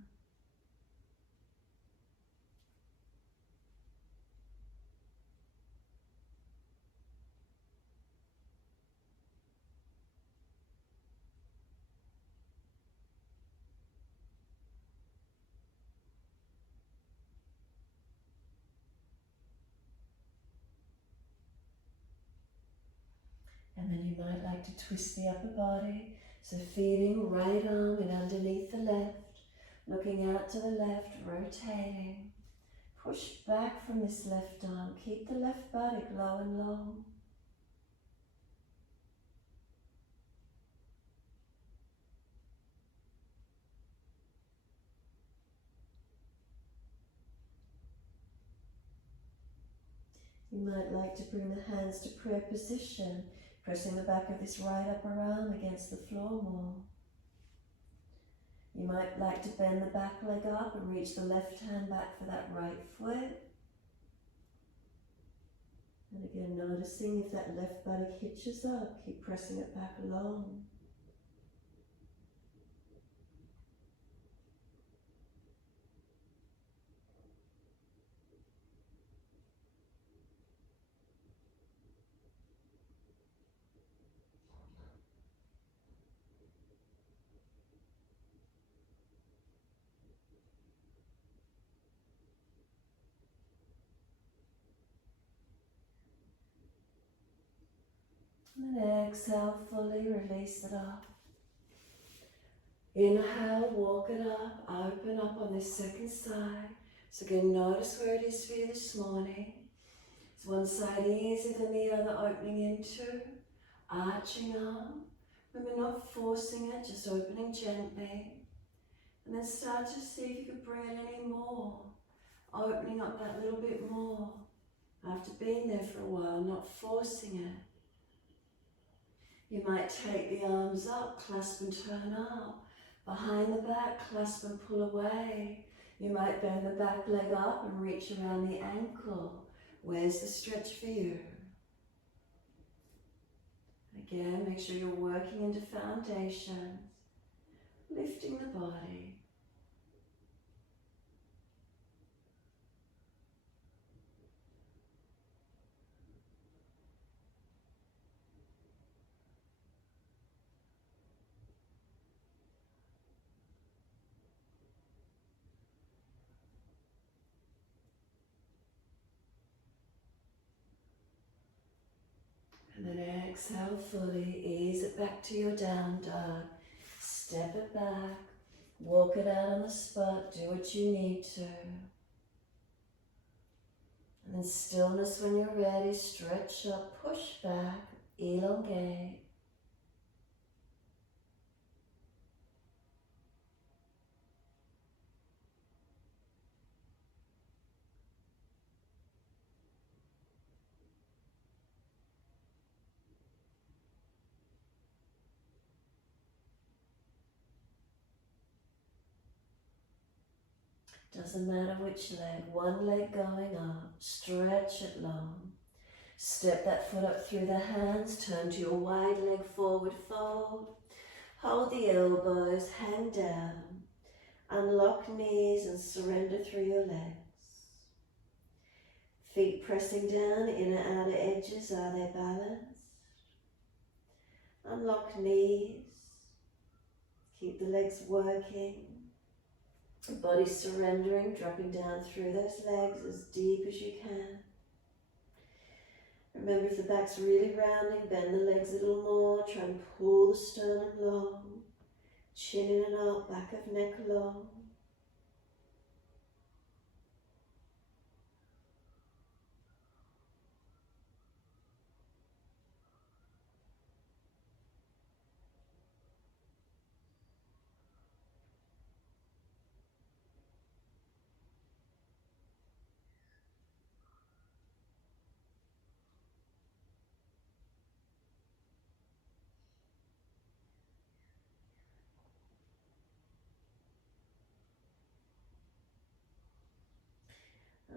And then you might like to twist the upper body. So feeling right arm in underneath the left, looking out to the left, rotating. Push back from this left arm. Keep the left buttock low and long. You might like to bring the hands to prayer position, pressing the back of this right upper arm against the floor more. You might like to bend the back leg up and reach the left hand back for that right foot. And again, noticing if that left buttock hitches up, keep pressing it back long. And then exhale, fully release it off. Inhale, walk it up, open up on this second side. So again, notice where it is for you this morning. Is one side easier than the other, opening into, arching arm. Remember, not forcing it, just opening gently. And then start to see if you could bring it any more. Opening up that little bit more. After being there for a while, not forcing it. You might take the arms up, clasp and turn up. Behind the back, clasp and pull away. You might bend the back leg up and reach around the ankle. Where's the stretch for you? Again, make sure you're working into foundations, lifting the body. And then exhale fully, ease it back to your down dog. Step it back, walk it out on the spot, do what you need to. And then stillness when you're ready. Stretch up, push back, elongate. Doesn't matter which leg, one leg going up, stretch it long. Step that foot up through the hands, turn to your wide leg forward fold. Hold the elbows, hang down. Unlock knees and surrender through your legs. Feet pressing down, inner outer edges, are they balanced? Unlock knees. Keep the legs working. Body surrendering, dropping down through those legs as deep as you can. Remember, if the back's really rounding, bend the legs a little more. Try and pull the sternum long. Chin in and out, back of neck long.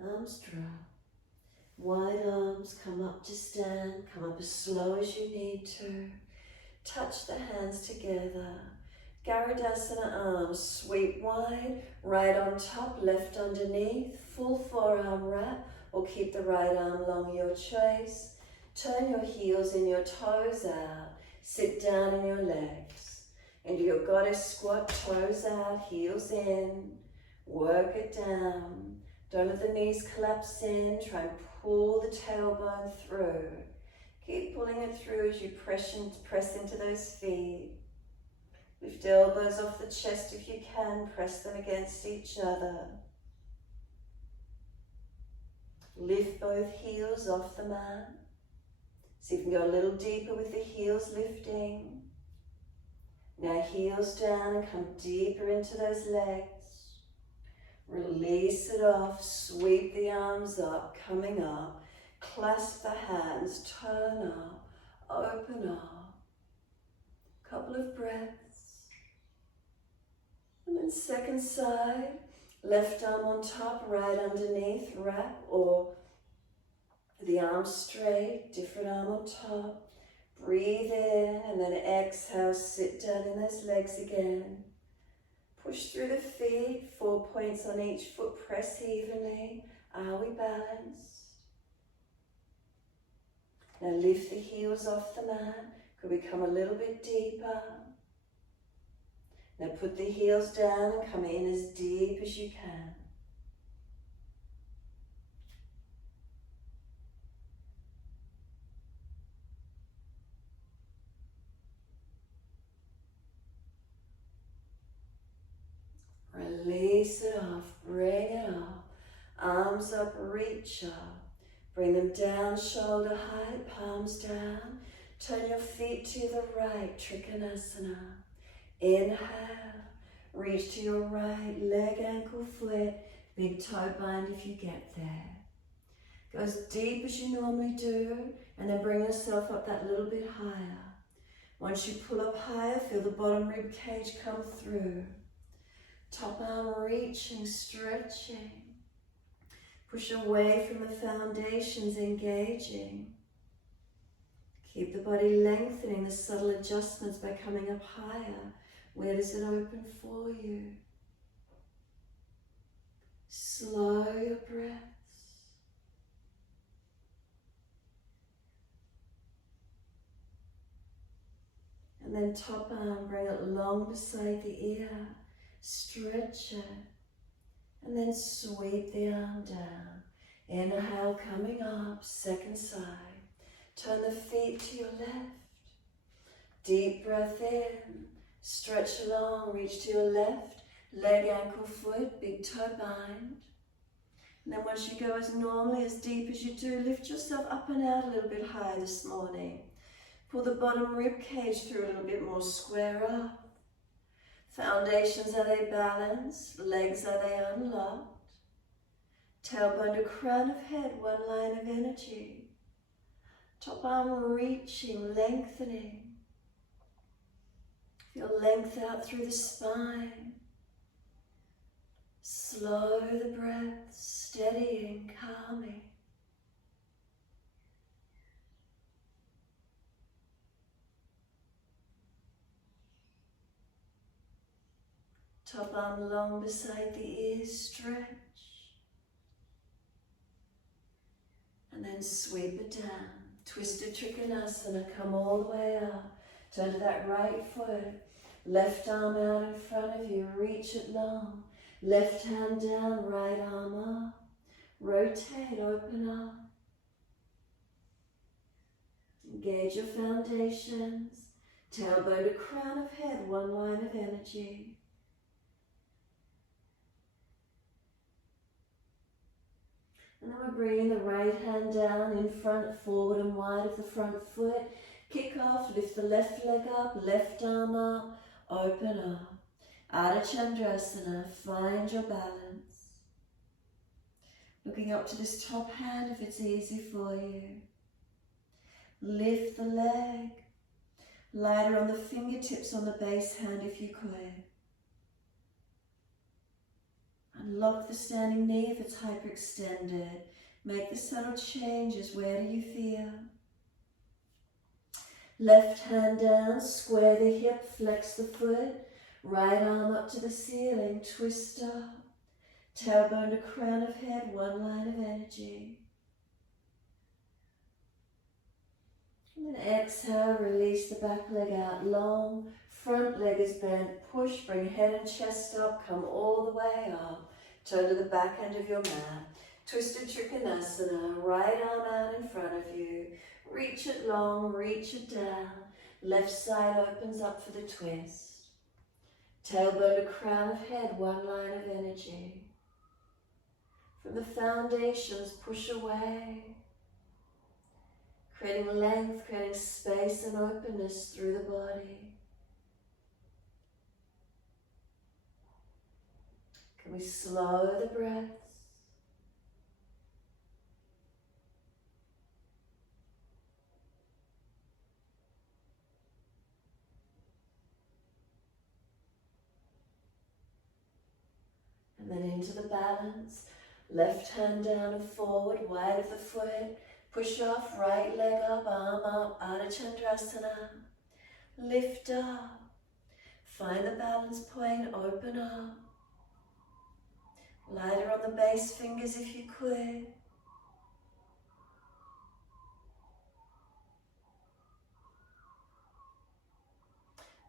Arms drop. Wide arms, come up to stand. Come up as slow as you need to. Touch the hands together. Garudasana arms, sweep wide, right on top, left underneath, full forearm wrap, or keep the right arm along your choice. Turn your heels and your toes out. Sit down in your legs. Into your goddess squat, toes out, heels in. Work it down. Don't let the knees collapse in. Try and pull the tailbone through. Keep pulling it through as you press into those feet. Lift elbows off the chest if you can. Press them against each other. Lift both heels off the mat. See if you can go a little deeper with the heels lifting. Now heels down and come deeper into those legs. Release it off, sweep the arms up, coming up, clasp the hands, turn up, open up. Couple of breaths. And then second side, left arm on top, right underneath, wrap, or the arms straight, different arm on top. Breathe in and then exhale, sit down in those legs again. Push through the feet, 4 points on each foot, press evenly. Are we balanced? Now lift the heels off the mat. Could we come a little bit deeper? Now put the heels down and come in as deep as you can. Release it off, bring it up, arms up, reach up, bring them down, shoulder height, palms down, turn your feet to the right, Trikonasana. Inhale, reach to your right, leg, ankle, foot, big toe bind if you get there. Go as deep as you normally do, and then bring yourself up that little bit higher. Once you pull up higher, feel the bottom rib cage come through. Top arm reaching, stretching. Push away from the foundations, engaging. Keep the body lengthening, the subtle adjustments by coming up higher. Where does it open for you? Slow your breaths. And then top arm, bring it long beside the ear. Stretch it, and then sweep the arm down. Inhale, coming up, second side. Turn the feet to your left. Deep breath in, stretch along, reach to your left. Leg, ankle, foot, big toe bind. And then once you go as normally, as deep as you do, lift yourself up and out a little bit higher this morning. Pull the bottom rib cage through a little bit more, square up. Foundations, are they balanced? Legs, are they unlocked? Tailbone to crown of head, one line of energy. Top arm reaching, lengthening. Feel length out through the spine. Slow the breath, steadying, calming. Top arm long beside the ears, stretch. And then sweep it down. Twisted Trikonasana, come all the way up. Turn to that right foot. Left arm out in front of you, reach it long. Left hand down, right arm up. Rotate, open up. Engage your foundations. Tailbone to crown of head, one line of energy. And then we're bringing the right hand down in front, forward and wide of the front foot. Kick off, lift the left leg up, left arm up, open up. Ardha Chandrasana, find your balance. Looking up to this top hand if it's easy for you. Lift the leg. Lighter on the fingertips on the base hand if you could. Unlock the standing knee if it's hyperextended. Make the subtle changes. Where do you feel? Left hand down, square the hip, flex the foot. Right arm up to the ceiling, twist up. Tailbone to crown of head, one line of energy. And then exhale, release the back leg out long. Front leg is bent, push, bring head and chest up, come all the way up. Turn to the back end of your mat. Twisted Trikonasana, right arm out in front of you. Reach it long, reach it down. Left side opens up for the twist. Tailbone to crown of head, one line of energy. From the foundations, push away. Creating length, creating space and openness through the body. Can we slow the breaths? And then into the balance. Left hand down and forward, wide of the foot. Push off, right leg up, arm up, Ardha Chandrasana. Lift up. Find the balance point, open up. Lighter on the base fingers if you could.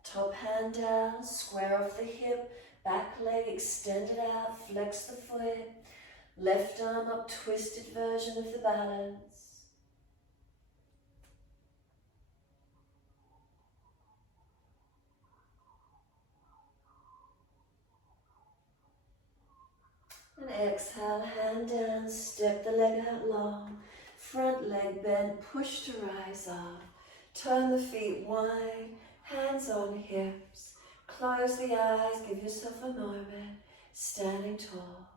Top hand down, square off the hip, back leg extended out, flex the foot. Left arm up, twisted version of the balance. And exhale, hand down, step the leg out long. Front leg bent, push to rise up. Turn the feet wide, hands on hips. Close the eyes, give yourself a moment. Standing tall.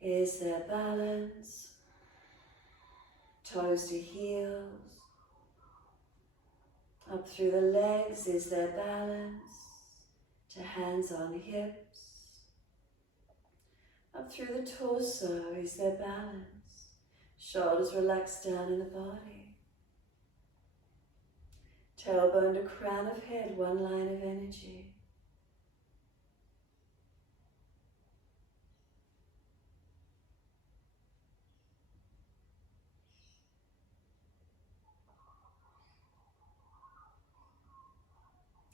Is there balance? Toes to heels. Up through the legs, is there balance? To hands on hips. Up through the torso, is there balance? Shoulders relaxed down in the body. Tailbone to crown of head, one line of energy.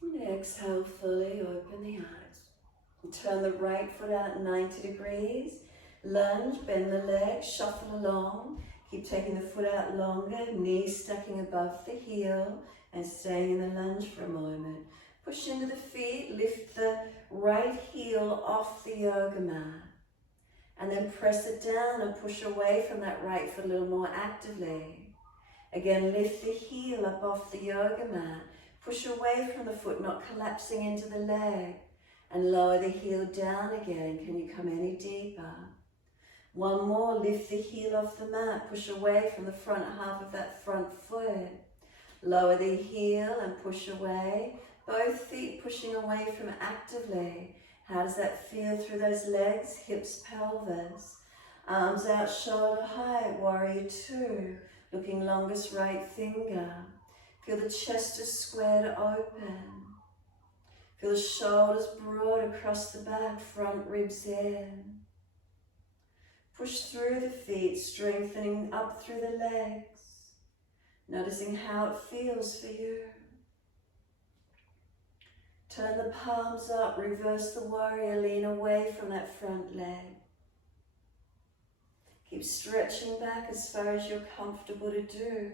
And exhale fully, open the eyes. Turn the right foot out 90 degrees. Lunge, bend the leg, shuffle along. Keep taking the foot out longer, knees stacking above the heel and staying in the lunge for a moment. Push into the feet, lift the right heel off the yoga mat. And then press it down and push away from that right foot a little more actively. Again, lift the heel up off the yoga mat. Push away from the foot, not collapsing into the leg. And lower the heel down again. Can you come any deeper? One more, lift the heel off the mat. Push away from the front half of that front foot. Lower the heel and push away. Both feet pushing away from actively. How does that feel through those legs, hips, pelvis? Arms out, shoulder height, warrior two. Looking longest right finger. Feel the chest is squared open. Feel the shoulders broad across the back, front ribs in. Push through the feet, strengthening up through the legs. Noticing how it feels for you. Turn the palms up, reverse the warrior, lean away from that front leg. Keep stretching back as far as you're comfortable to do.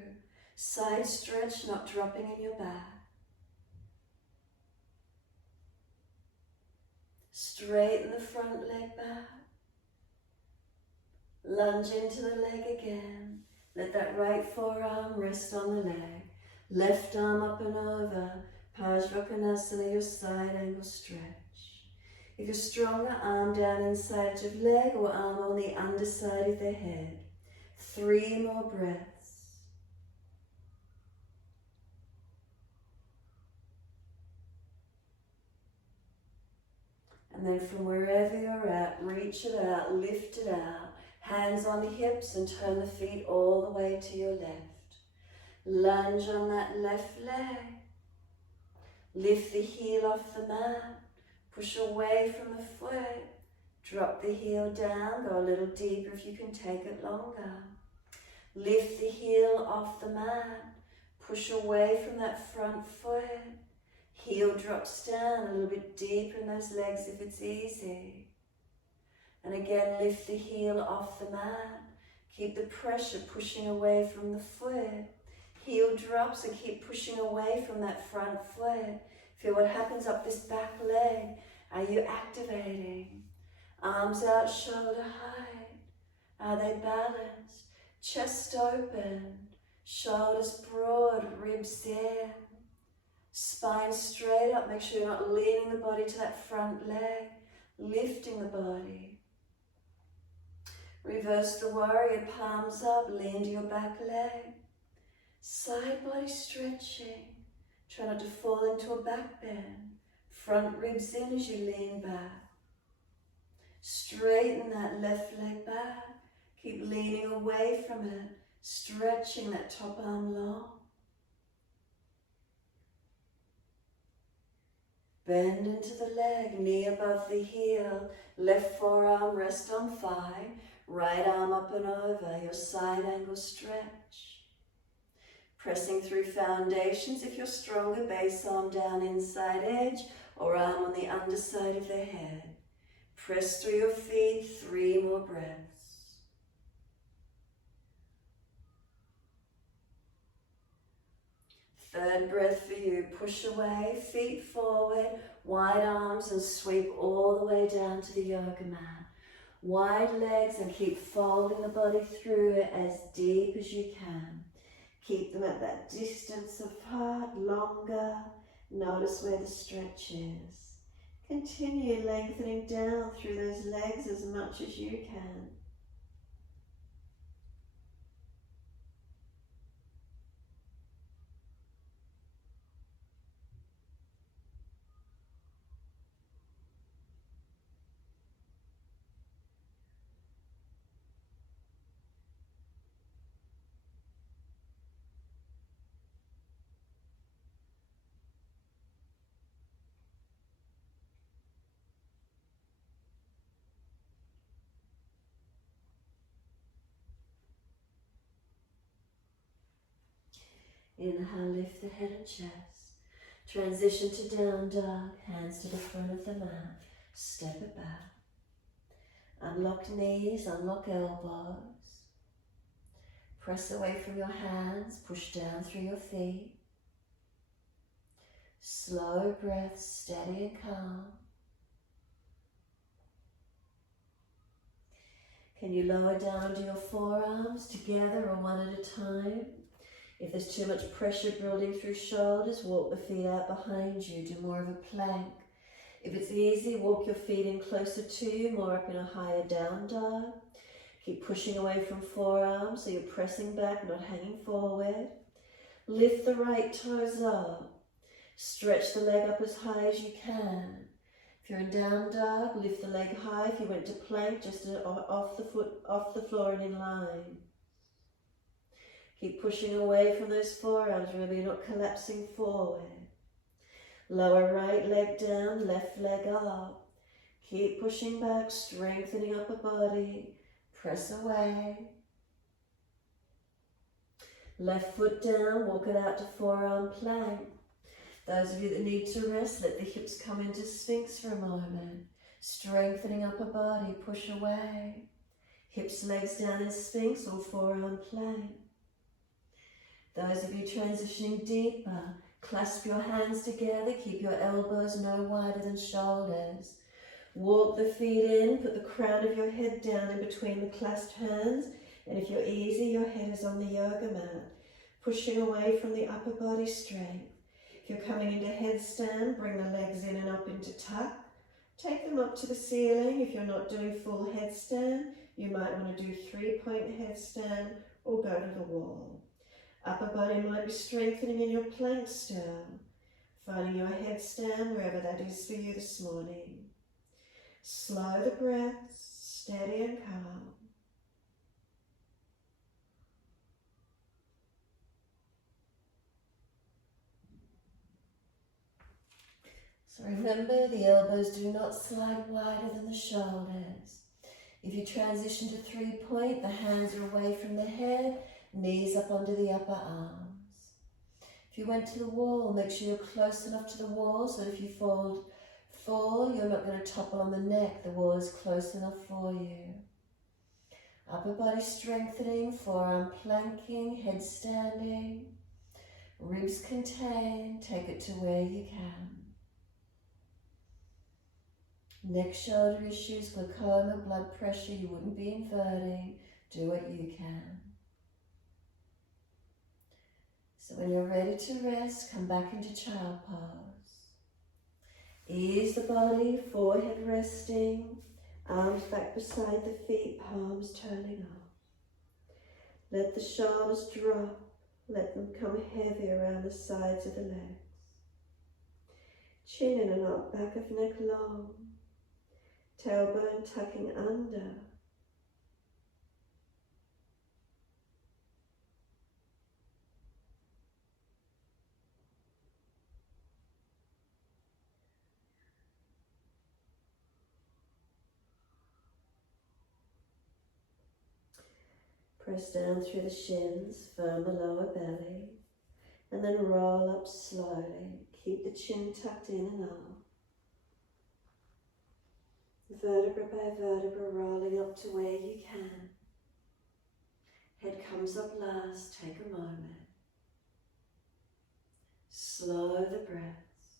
Side stretch, not dropping in your back. Straighten the front leg back. Lunge into the leg again. Let that right forearm rest on the leg. Left arm up and over. Parsvakonasana, your side angle stretch. If you're stronger, arm down inside your leg or arm on the underside of the head. 3 more breaths. And then from wherever you're at, reach it out, lift it out. Hands on the hips and turn the feet all the way to your left. Lunge on that left leg. Lift the heel off the mat. Push away from the foot. Drop the heel down. Go a little deeper if you can take it longer. Lift the heel off the mat. Push away from that front foot. Heel drops down a little bit deeper in those legs if it's easy. And again, lift the heel off the mat. Keep the pressure pushing away from the foot. Heel drops and keep pushing away from that front foot. Feel what happens up this back leg. Are you activating? Arms out, shoulder height. Are they balanced? Chest open. Shoulders broad, ribs in. Spine straight up. Make sure you're not leaning the body to that front leg. Lifting the body. Reverse the warrior, palms up, lean to your back leg. Side body stretching. Try not to fall into a back bend. Front ribs in as you lean back. Straighten that left leg back. Keep leaning away from it. Stretching that top arm long. Bend into the leg, knee above the heel. Left forearm rest on thigh. Right arm up and over, your side angle stretch. Pressing through foundations. If you're stronger, base arm down inside edge or arm on the underside of the head. Press through your feet, 3 more breaths. Third breath for you. Push away, feet forward, wide arms and sweep all the way down to the yoga mat. Wide legs and keep folding the body through it as deep as you can. Keep them at that distance apart, longer. Notice where the stretch is. Continue lengthening down through those legs as much as you can. Inhale, lift the head and chest. Transition to down dog, hands to the front of the mat. Step it back. Unlock knees, unlock elbows. Press away from your hands, push down through your feet. Slow breath, steady and calm. Can you lower down onto your forearms together or one at a time? If there's too much pressure building through shoulders, walk the feet out behind you, do more of a plank. If it's easy, walk your feet in closer to you, more up in a higher down dog. Keep pushing away from forearms so you're pressing back, not hanging forward. Lift the right toes up. Stretch the leg up as high as you can. If you're in down dog, lift the leg high. If you went to plank, just off the floor and in line. Keep pushing away from those forearms. Remember, you're not collapsing forward. Lower right leg down, left leg up. Keep pushing back, strengthening upper body. Press away. Left foot down, walk it out to forearm plank. Those of you that need to rest, let the hips come into Sphinx for a moment. Strengthening upper body, push away. Hips, legs down in Sphinx or forearm plank. Those of you transitioning deeper, clasp your hands together, keep your elbows no wider than shoulders. Walk the feet in, put the crown of your head down in between the clasped hands, and if you're easy, your head is on the yoga mat, pushing away from the upper body strength. If you're coming into headstand, bring the legs in and up into tuck. Take them up to the ceiling. If you're not doing full headstand, you might want to do 3-point headstand or go to the wall. Upper body might be strengthening in your plank still, finding your headstand wherever that is for you this morning. Slow the breath, steady and calm. So remember, the elbows do not slide wider than the shoulders. If you transition to 3-point, the hands are away from the head, knees up onto the upper arms. If you went to the wall, make sure you're close enough to the wall so that if you fall, you're not going to topple on the neck. The wall is close enough for you. Upper body strengthening, forearm planking, head standing. Ribs contained, take it to where you can. Neck, shoulder issues, glaucoma, blood pressure, you wouldn't be inverting. Do what you can. So when you're ready to rest, come back into child pose. Ease the body, forehead resting, arms back beside the feet, palms turning up. Let the shoulders drop, let them come heavy around the sides of the legs. Chin in and up, back of neck long. Tailbone tucking under. Press down through the shins, firm the lower belly, and then roll up slowly. Keep the chin tucked in and up. Vertebra by vertebra, rolling up to where you can. Head comes up last, take a moment. Slow the breaths.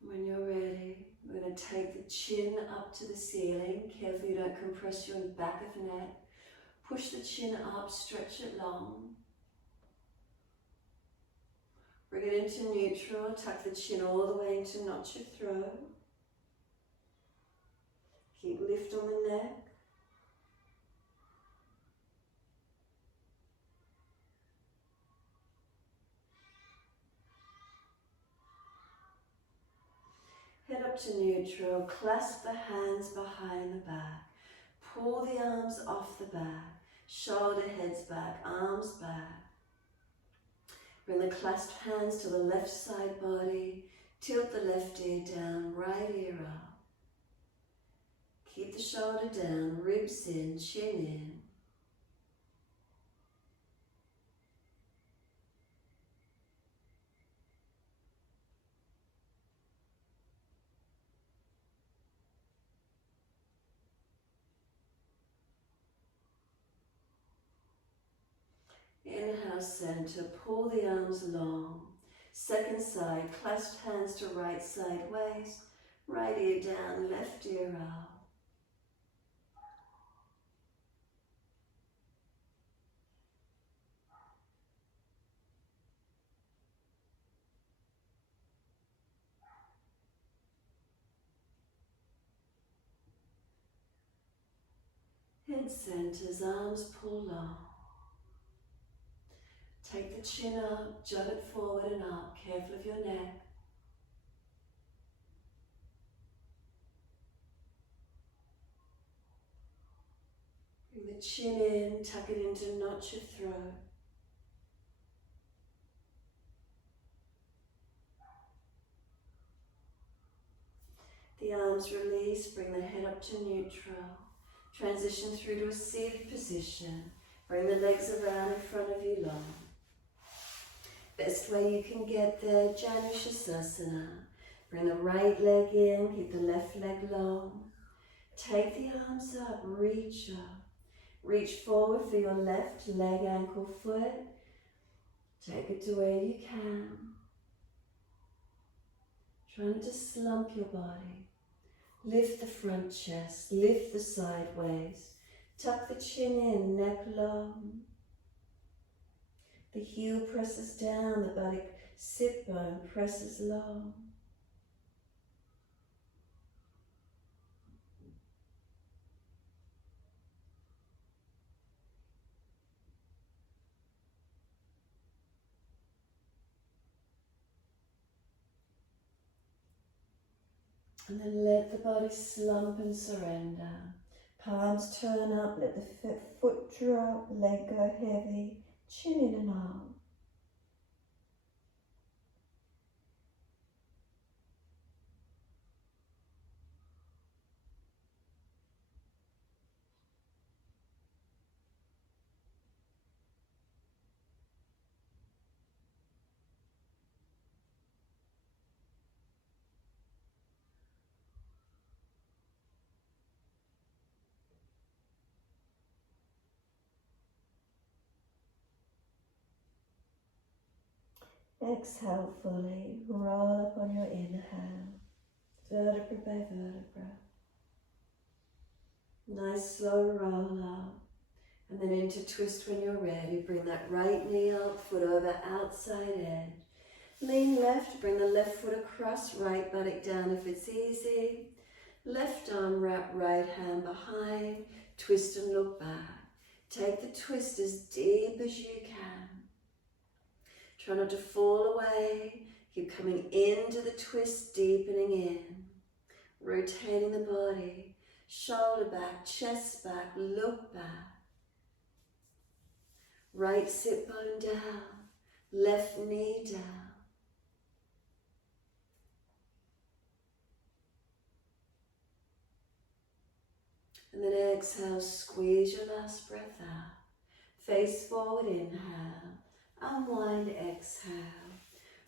When you're ready, we're going to take the chin up to the ceiling. Carefully you don't compress your back of neck. Push the chin up, stretch it long. Bring it into neutral, tuck the chin all the way into notch your throat. Keep lift on the neck. Head up to neutral, clasp the hands behind the back. Pull the arms off the back, shoulder heads back, arms back. Bring the clasped hands to the left side body, tilt the left ear down, right ear up. Keep the shoulder down, ribs in, chin in. Inhale, center, pull the arms long. Second side, clasped hands to right side waist. Right ear down, left ear out. Head centers, arms pull long. Take the chin up, jut it forward and up, careful of your neck. Bring the chin in, tuck it into notch of throat. The arms release, bring the head up to neutral. Transition through to a seated position. Bring the legs around in front of you long. Best way you can get there, Janu Sirsasana. Bring the right leg in, keep the left leg long. Take the arms up, reach up. Reach forward for your left leg, ankle, foot. Take it to where you can. Try not to slump your body. Lift the front chest, lift the sideways. Tuck the chin in, neck long. The heel presses down, the buttock sit bone presses long. And then let the body slump and surrender. Palms turn up, let the foot drop, leg go heavy, chin in and out. Exhale fully, roll up on your inhale, vertebra by vertebra. Nice slow roll up, and then into twist when you're ready. Bring that right knee up, foot over outside edge. Lean left, bring the left foot across, right buttock down if it's easy. Left arm wrap right hand behind, twist and look back. Take the twist as deep as you can. Try not to fall away. Keep coming into the twist, deepening in. Rotating the body. Shoulder back, chest back, look back. Right sit bone down. Left knee down. And then exhale, squeeze your last breath out. Face forward, inhale. Unwind, exhale.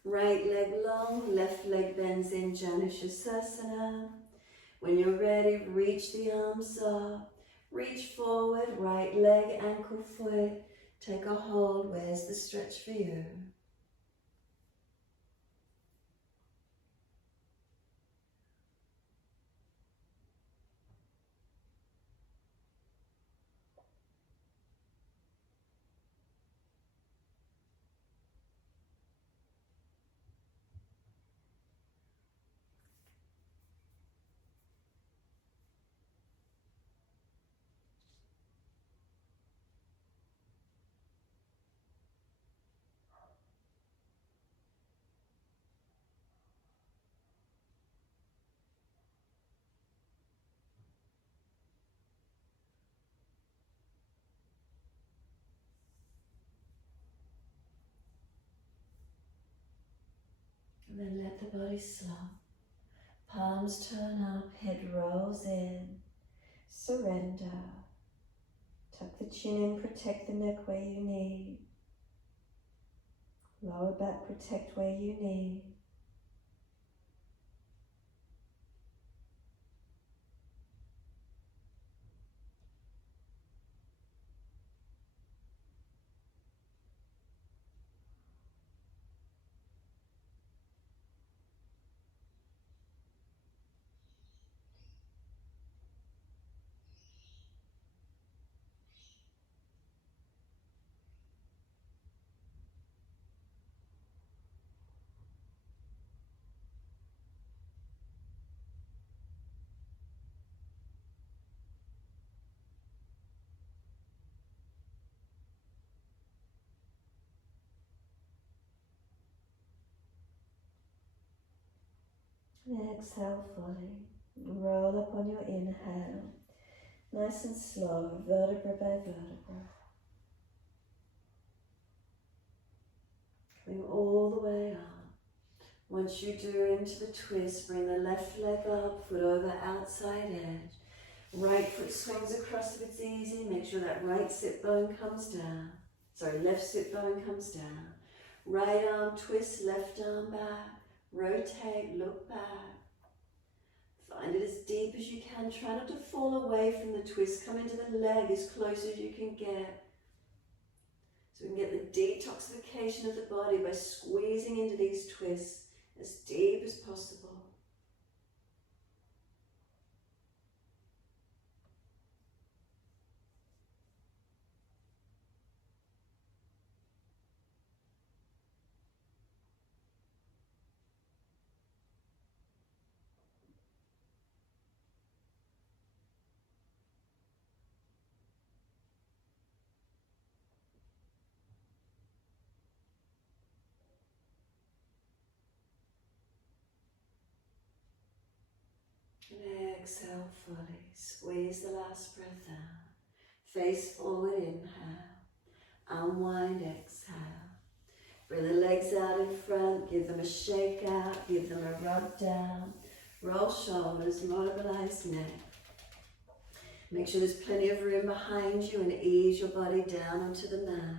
Right leg long, left leg bends in, Janu Sirsasana. When you're ready, reach the arms up. Reach forward, right leg, ankle, foot. Take a hold. Where's the stretch for you? And then let the body slump. Palms turn up, head rolls in. Surrender. Tuck the chin in, protect the neck where you need. Lower back, protect where you need. Exhale fully. Roll up on your inhale. Nice and slow, vertebra by vertebra. Coming all the way up. Once you do into the twist, bring the left leg up, foot over outside edge. Right foot swings across if it's easy. Make sure that right sit bone comes down. Sorry, left sit bone comes down. Right arm twist, left arm back. Rotate, look back. Find it as deep as you can. Try not to fall away from the twist. Come into the leg as close as you can get. So we can get the detoxification of the body by squeezing into these twists as deep as possible. And exhale fully. Squeeze the last breath out. Face forward, inhale. Unwind, exhale. Bring the legs out in front. Give them a shake out. Give them a rub down. Roll shoulders, mobilize neck. Make sure there's plenty of room behind you and ease your body down onto the mat.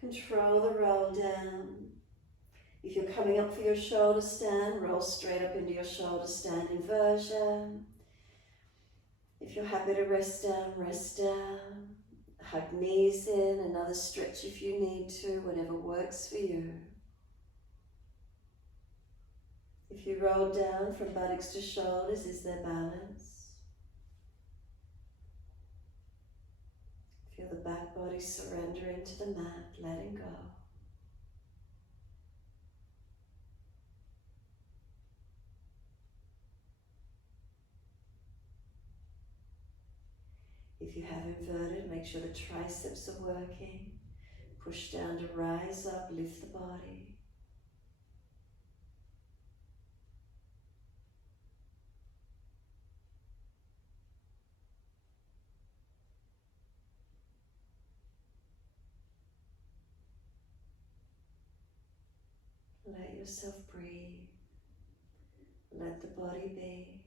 Control the roll down. If you're coming up for your shoulder stand, roll straight up into your shoulder stand inversion. If you're happy to rest down, rest down. Hug knees in, another stretch if you need to, whatever works for you. If you roll down from buttocks to shoulders, is there balance? Feel the back body surrender into the mat, letting go. If you have inverted, make sure the triceps are working. Push down to rise up, lift the body. Let yourself breathe. Let the body be.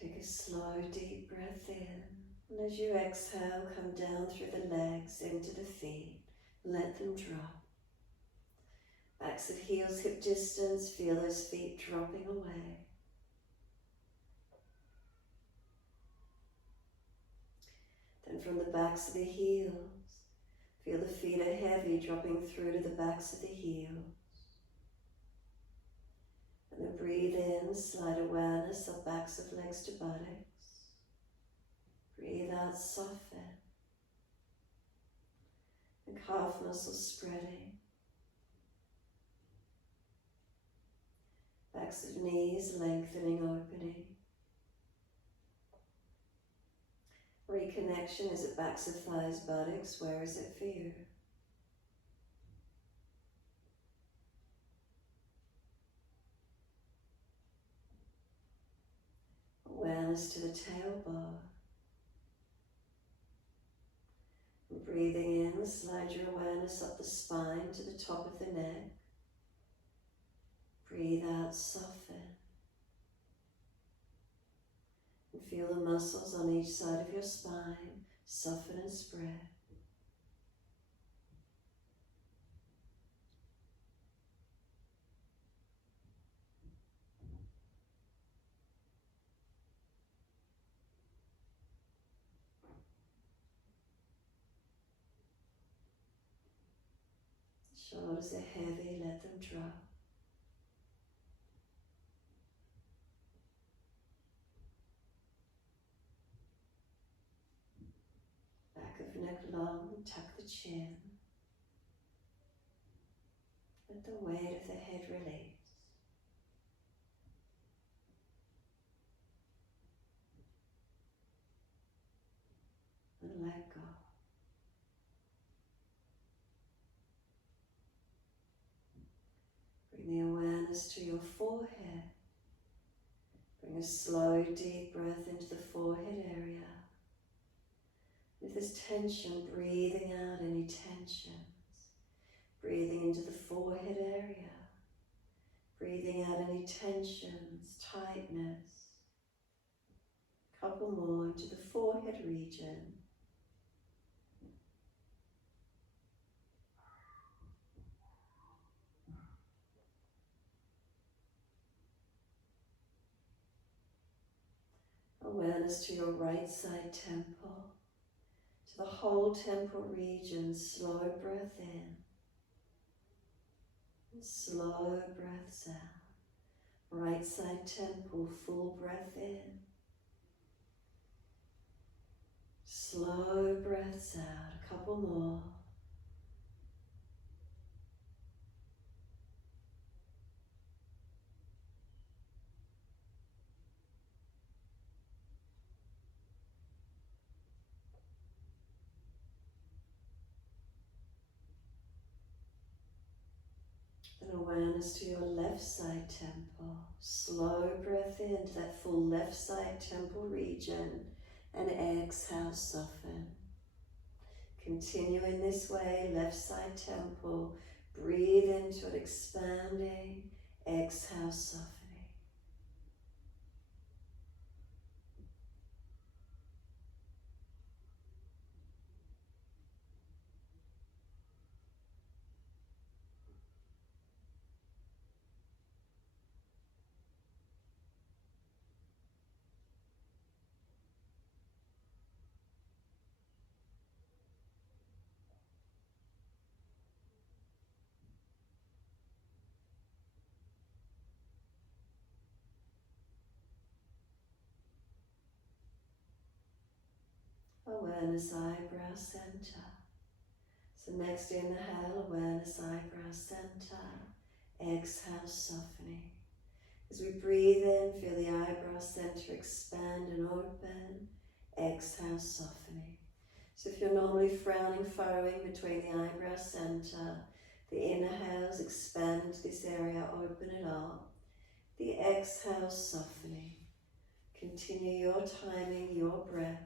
Take a slow, deep breath in. And as you exhale, come down through the legs into the feet. Let them drop. Backs of heels, hip distance. Feel those feet dropping away. Then from the backs of the heels, feel the feet are heavy, dropping through to the backs of the heels. And then breathe in, slight awareness of backs of legs to buttocks. Breathe out, soften. And calf muscles spreading. Backs of knees lengthening, opening. Reconnection, is it backs of thighs, buttocks? Where is it for you? Awareness to the tailbone. And breathing in, slide your awareness up the spine to the top of the neck. Breathe out, soften. And feel the muscles on each side of your spine soften and spread. Shoulders are heavy, let them drop. Back of neck long, tuck the chin. Let the weight of the head release. And let go. Bring the awareness to your forehead. Bring a slow, deep breath into the forehead area. With this tension, breathing out any tensions. Breathing into the forehead area. Breathing out any tensions, tightness. A couple more into the forehead region. Awareness to your right side temple, to the whole temple region. Slow breath in and slow breaths out. Right side temple, full breath in. Slow breaths out, a couple more. Then awareness to your left side temple. Slow breath into that full left side temple region and exhale, soften. Continue in this way, left side temple. Breathe into it, expanding. Exhale, softening. Awareness, eyebrow center. So next inhale, awareness, eyebrow center. Exhale, softening. As we breathe in, feel the eyebrow center expand and open. Exhale, softening. So if you're normally frowning, furrowing between the eyebrow center, the inhales expand into this area, open it up. The exhale, softening. Continue your timing, your breaths.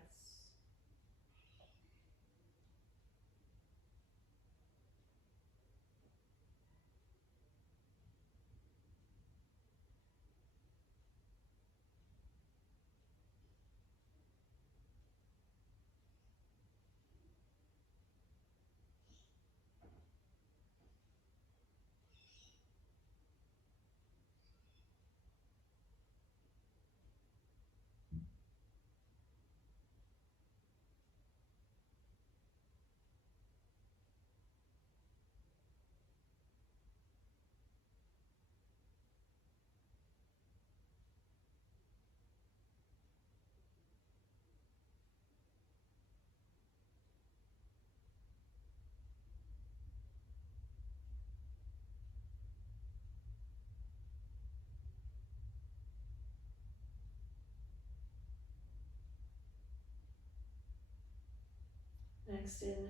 Next inhale,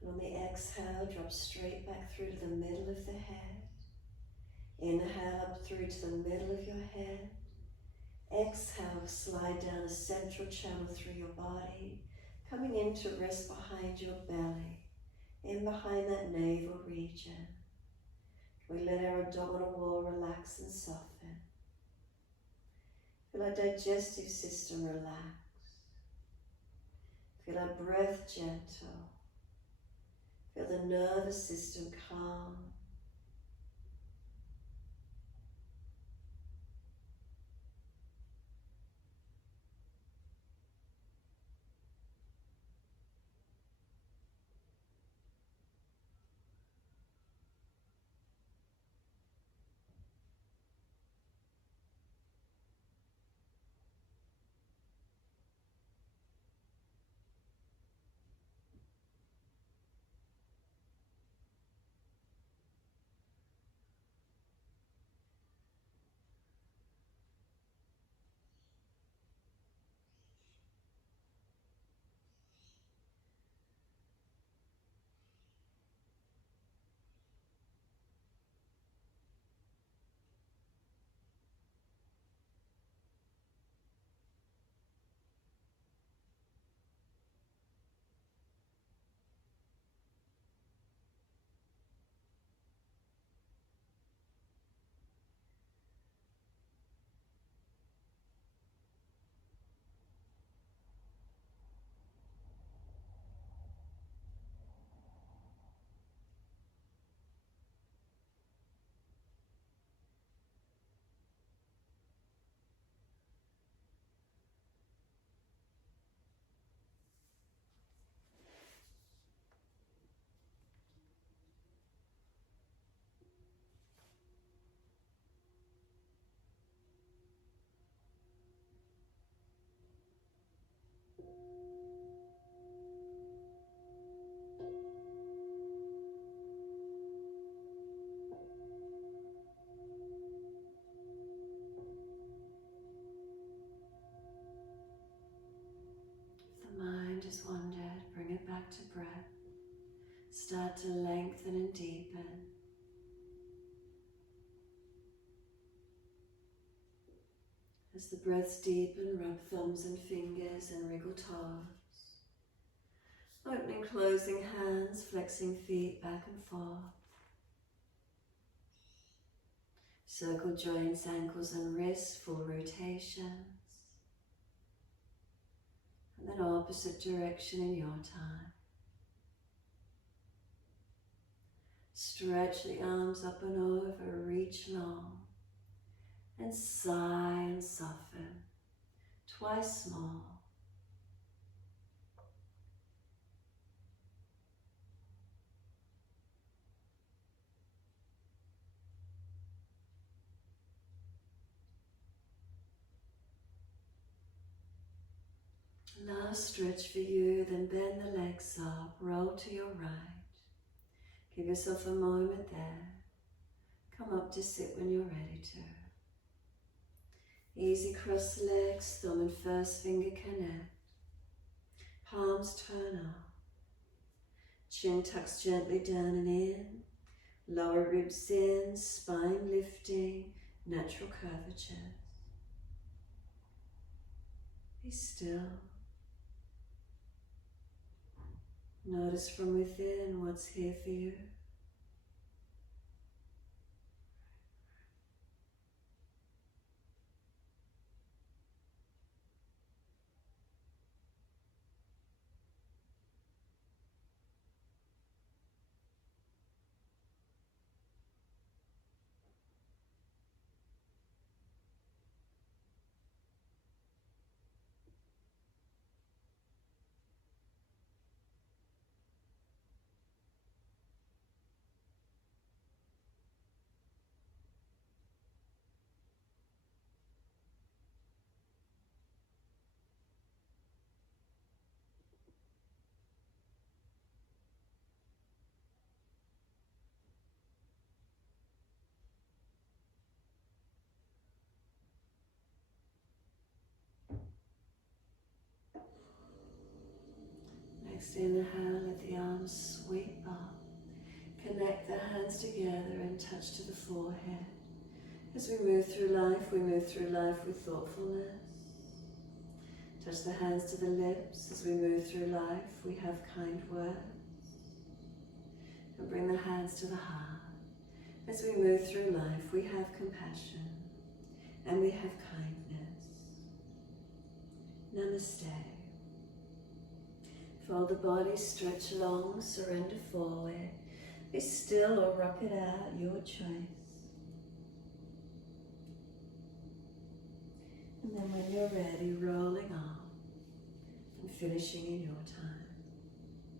and on the exhale, drop straight back through to the middle of the head. Inhale up through to the middle of your head. Exhale, slide down a central channel through your body, coming in to rest behind your belly, in behind that navel region. We let our abdominal wall relax and soften. Feel our digestive system relax. Feel our breath gentle. Feel the nervous system calm. to breath start to lengthen and deepen. As the breaths deepen, rub thumbs and fingers and wriggle toes. Opening, closing hands, flexing feet back and forth. Circle joints, ankles and wrists, full rotations. And then opposite direction in your time. Stretch the arms up and over, reach long. And sigh and soften, twice more. Last stretch for you, then bend the legs up, roll to your right. Give yourself a moment there. Come up to sit when you're ready to. Easy cross the legs, thumb and first finger connect. Palms turn up. Chin tucks gently down and in. Lower ribs in, spine lifting, natural curvatures. Be still. Notice from within what's here for you. Next inhale, let the arms sweep up. Connect the hands together and touch to the forehead. As we move through life with thoughtfulness. Touch the hands to the lips. As we move through life, we have kind words. And bring the hands to the heart. As we move through life, we have compassion and we have kindness. Namaste. Fold the body, stretch long, surrender forward. Be still or rock it out, your choice. And then when you're ready, rolling on and finishing in your time.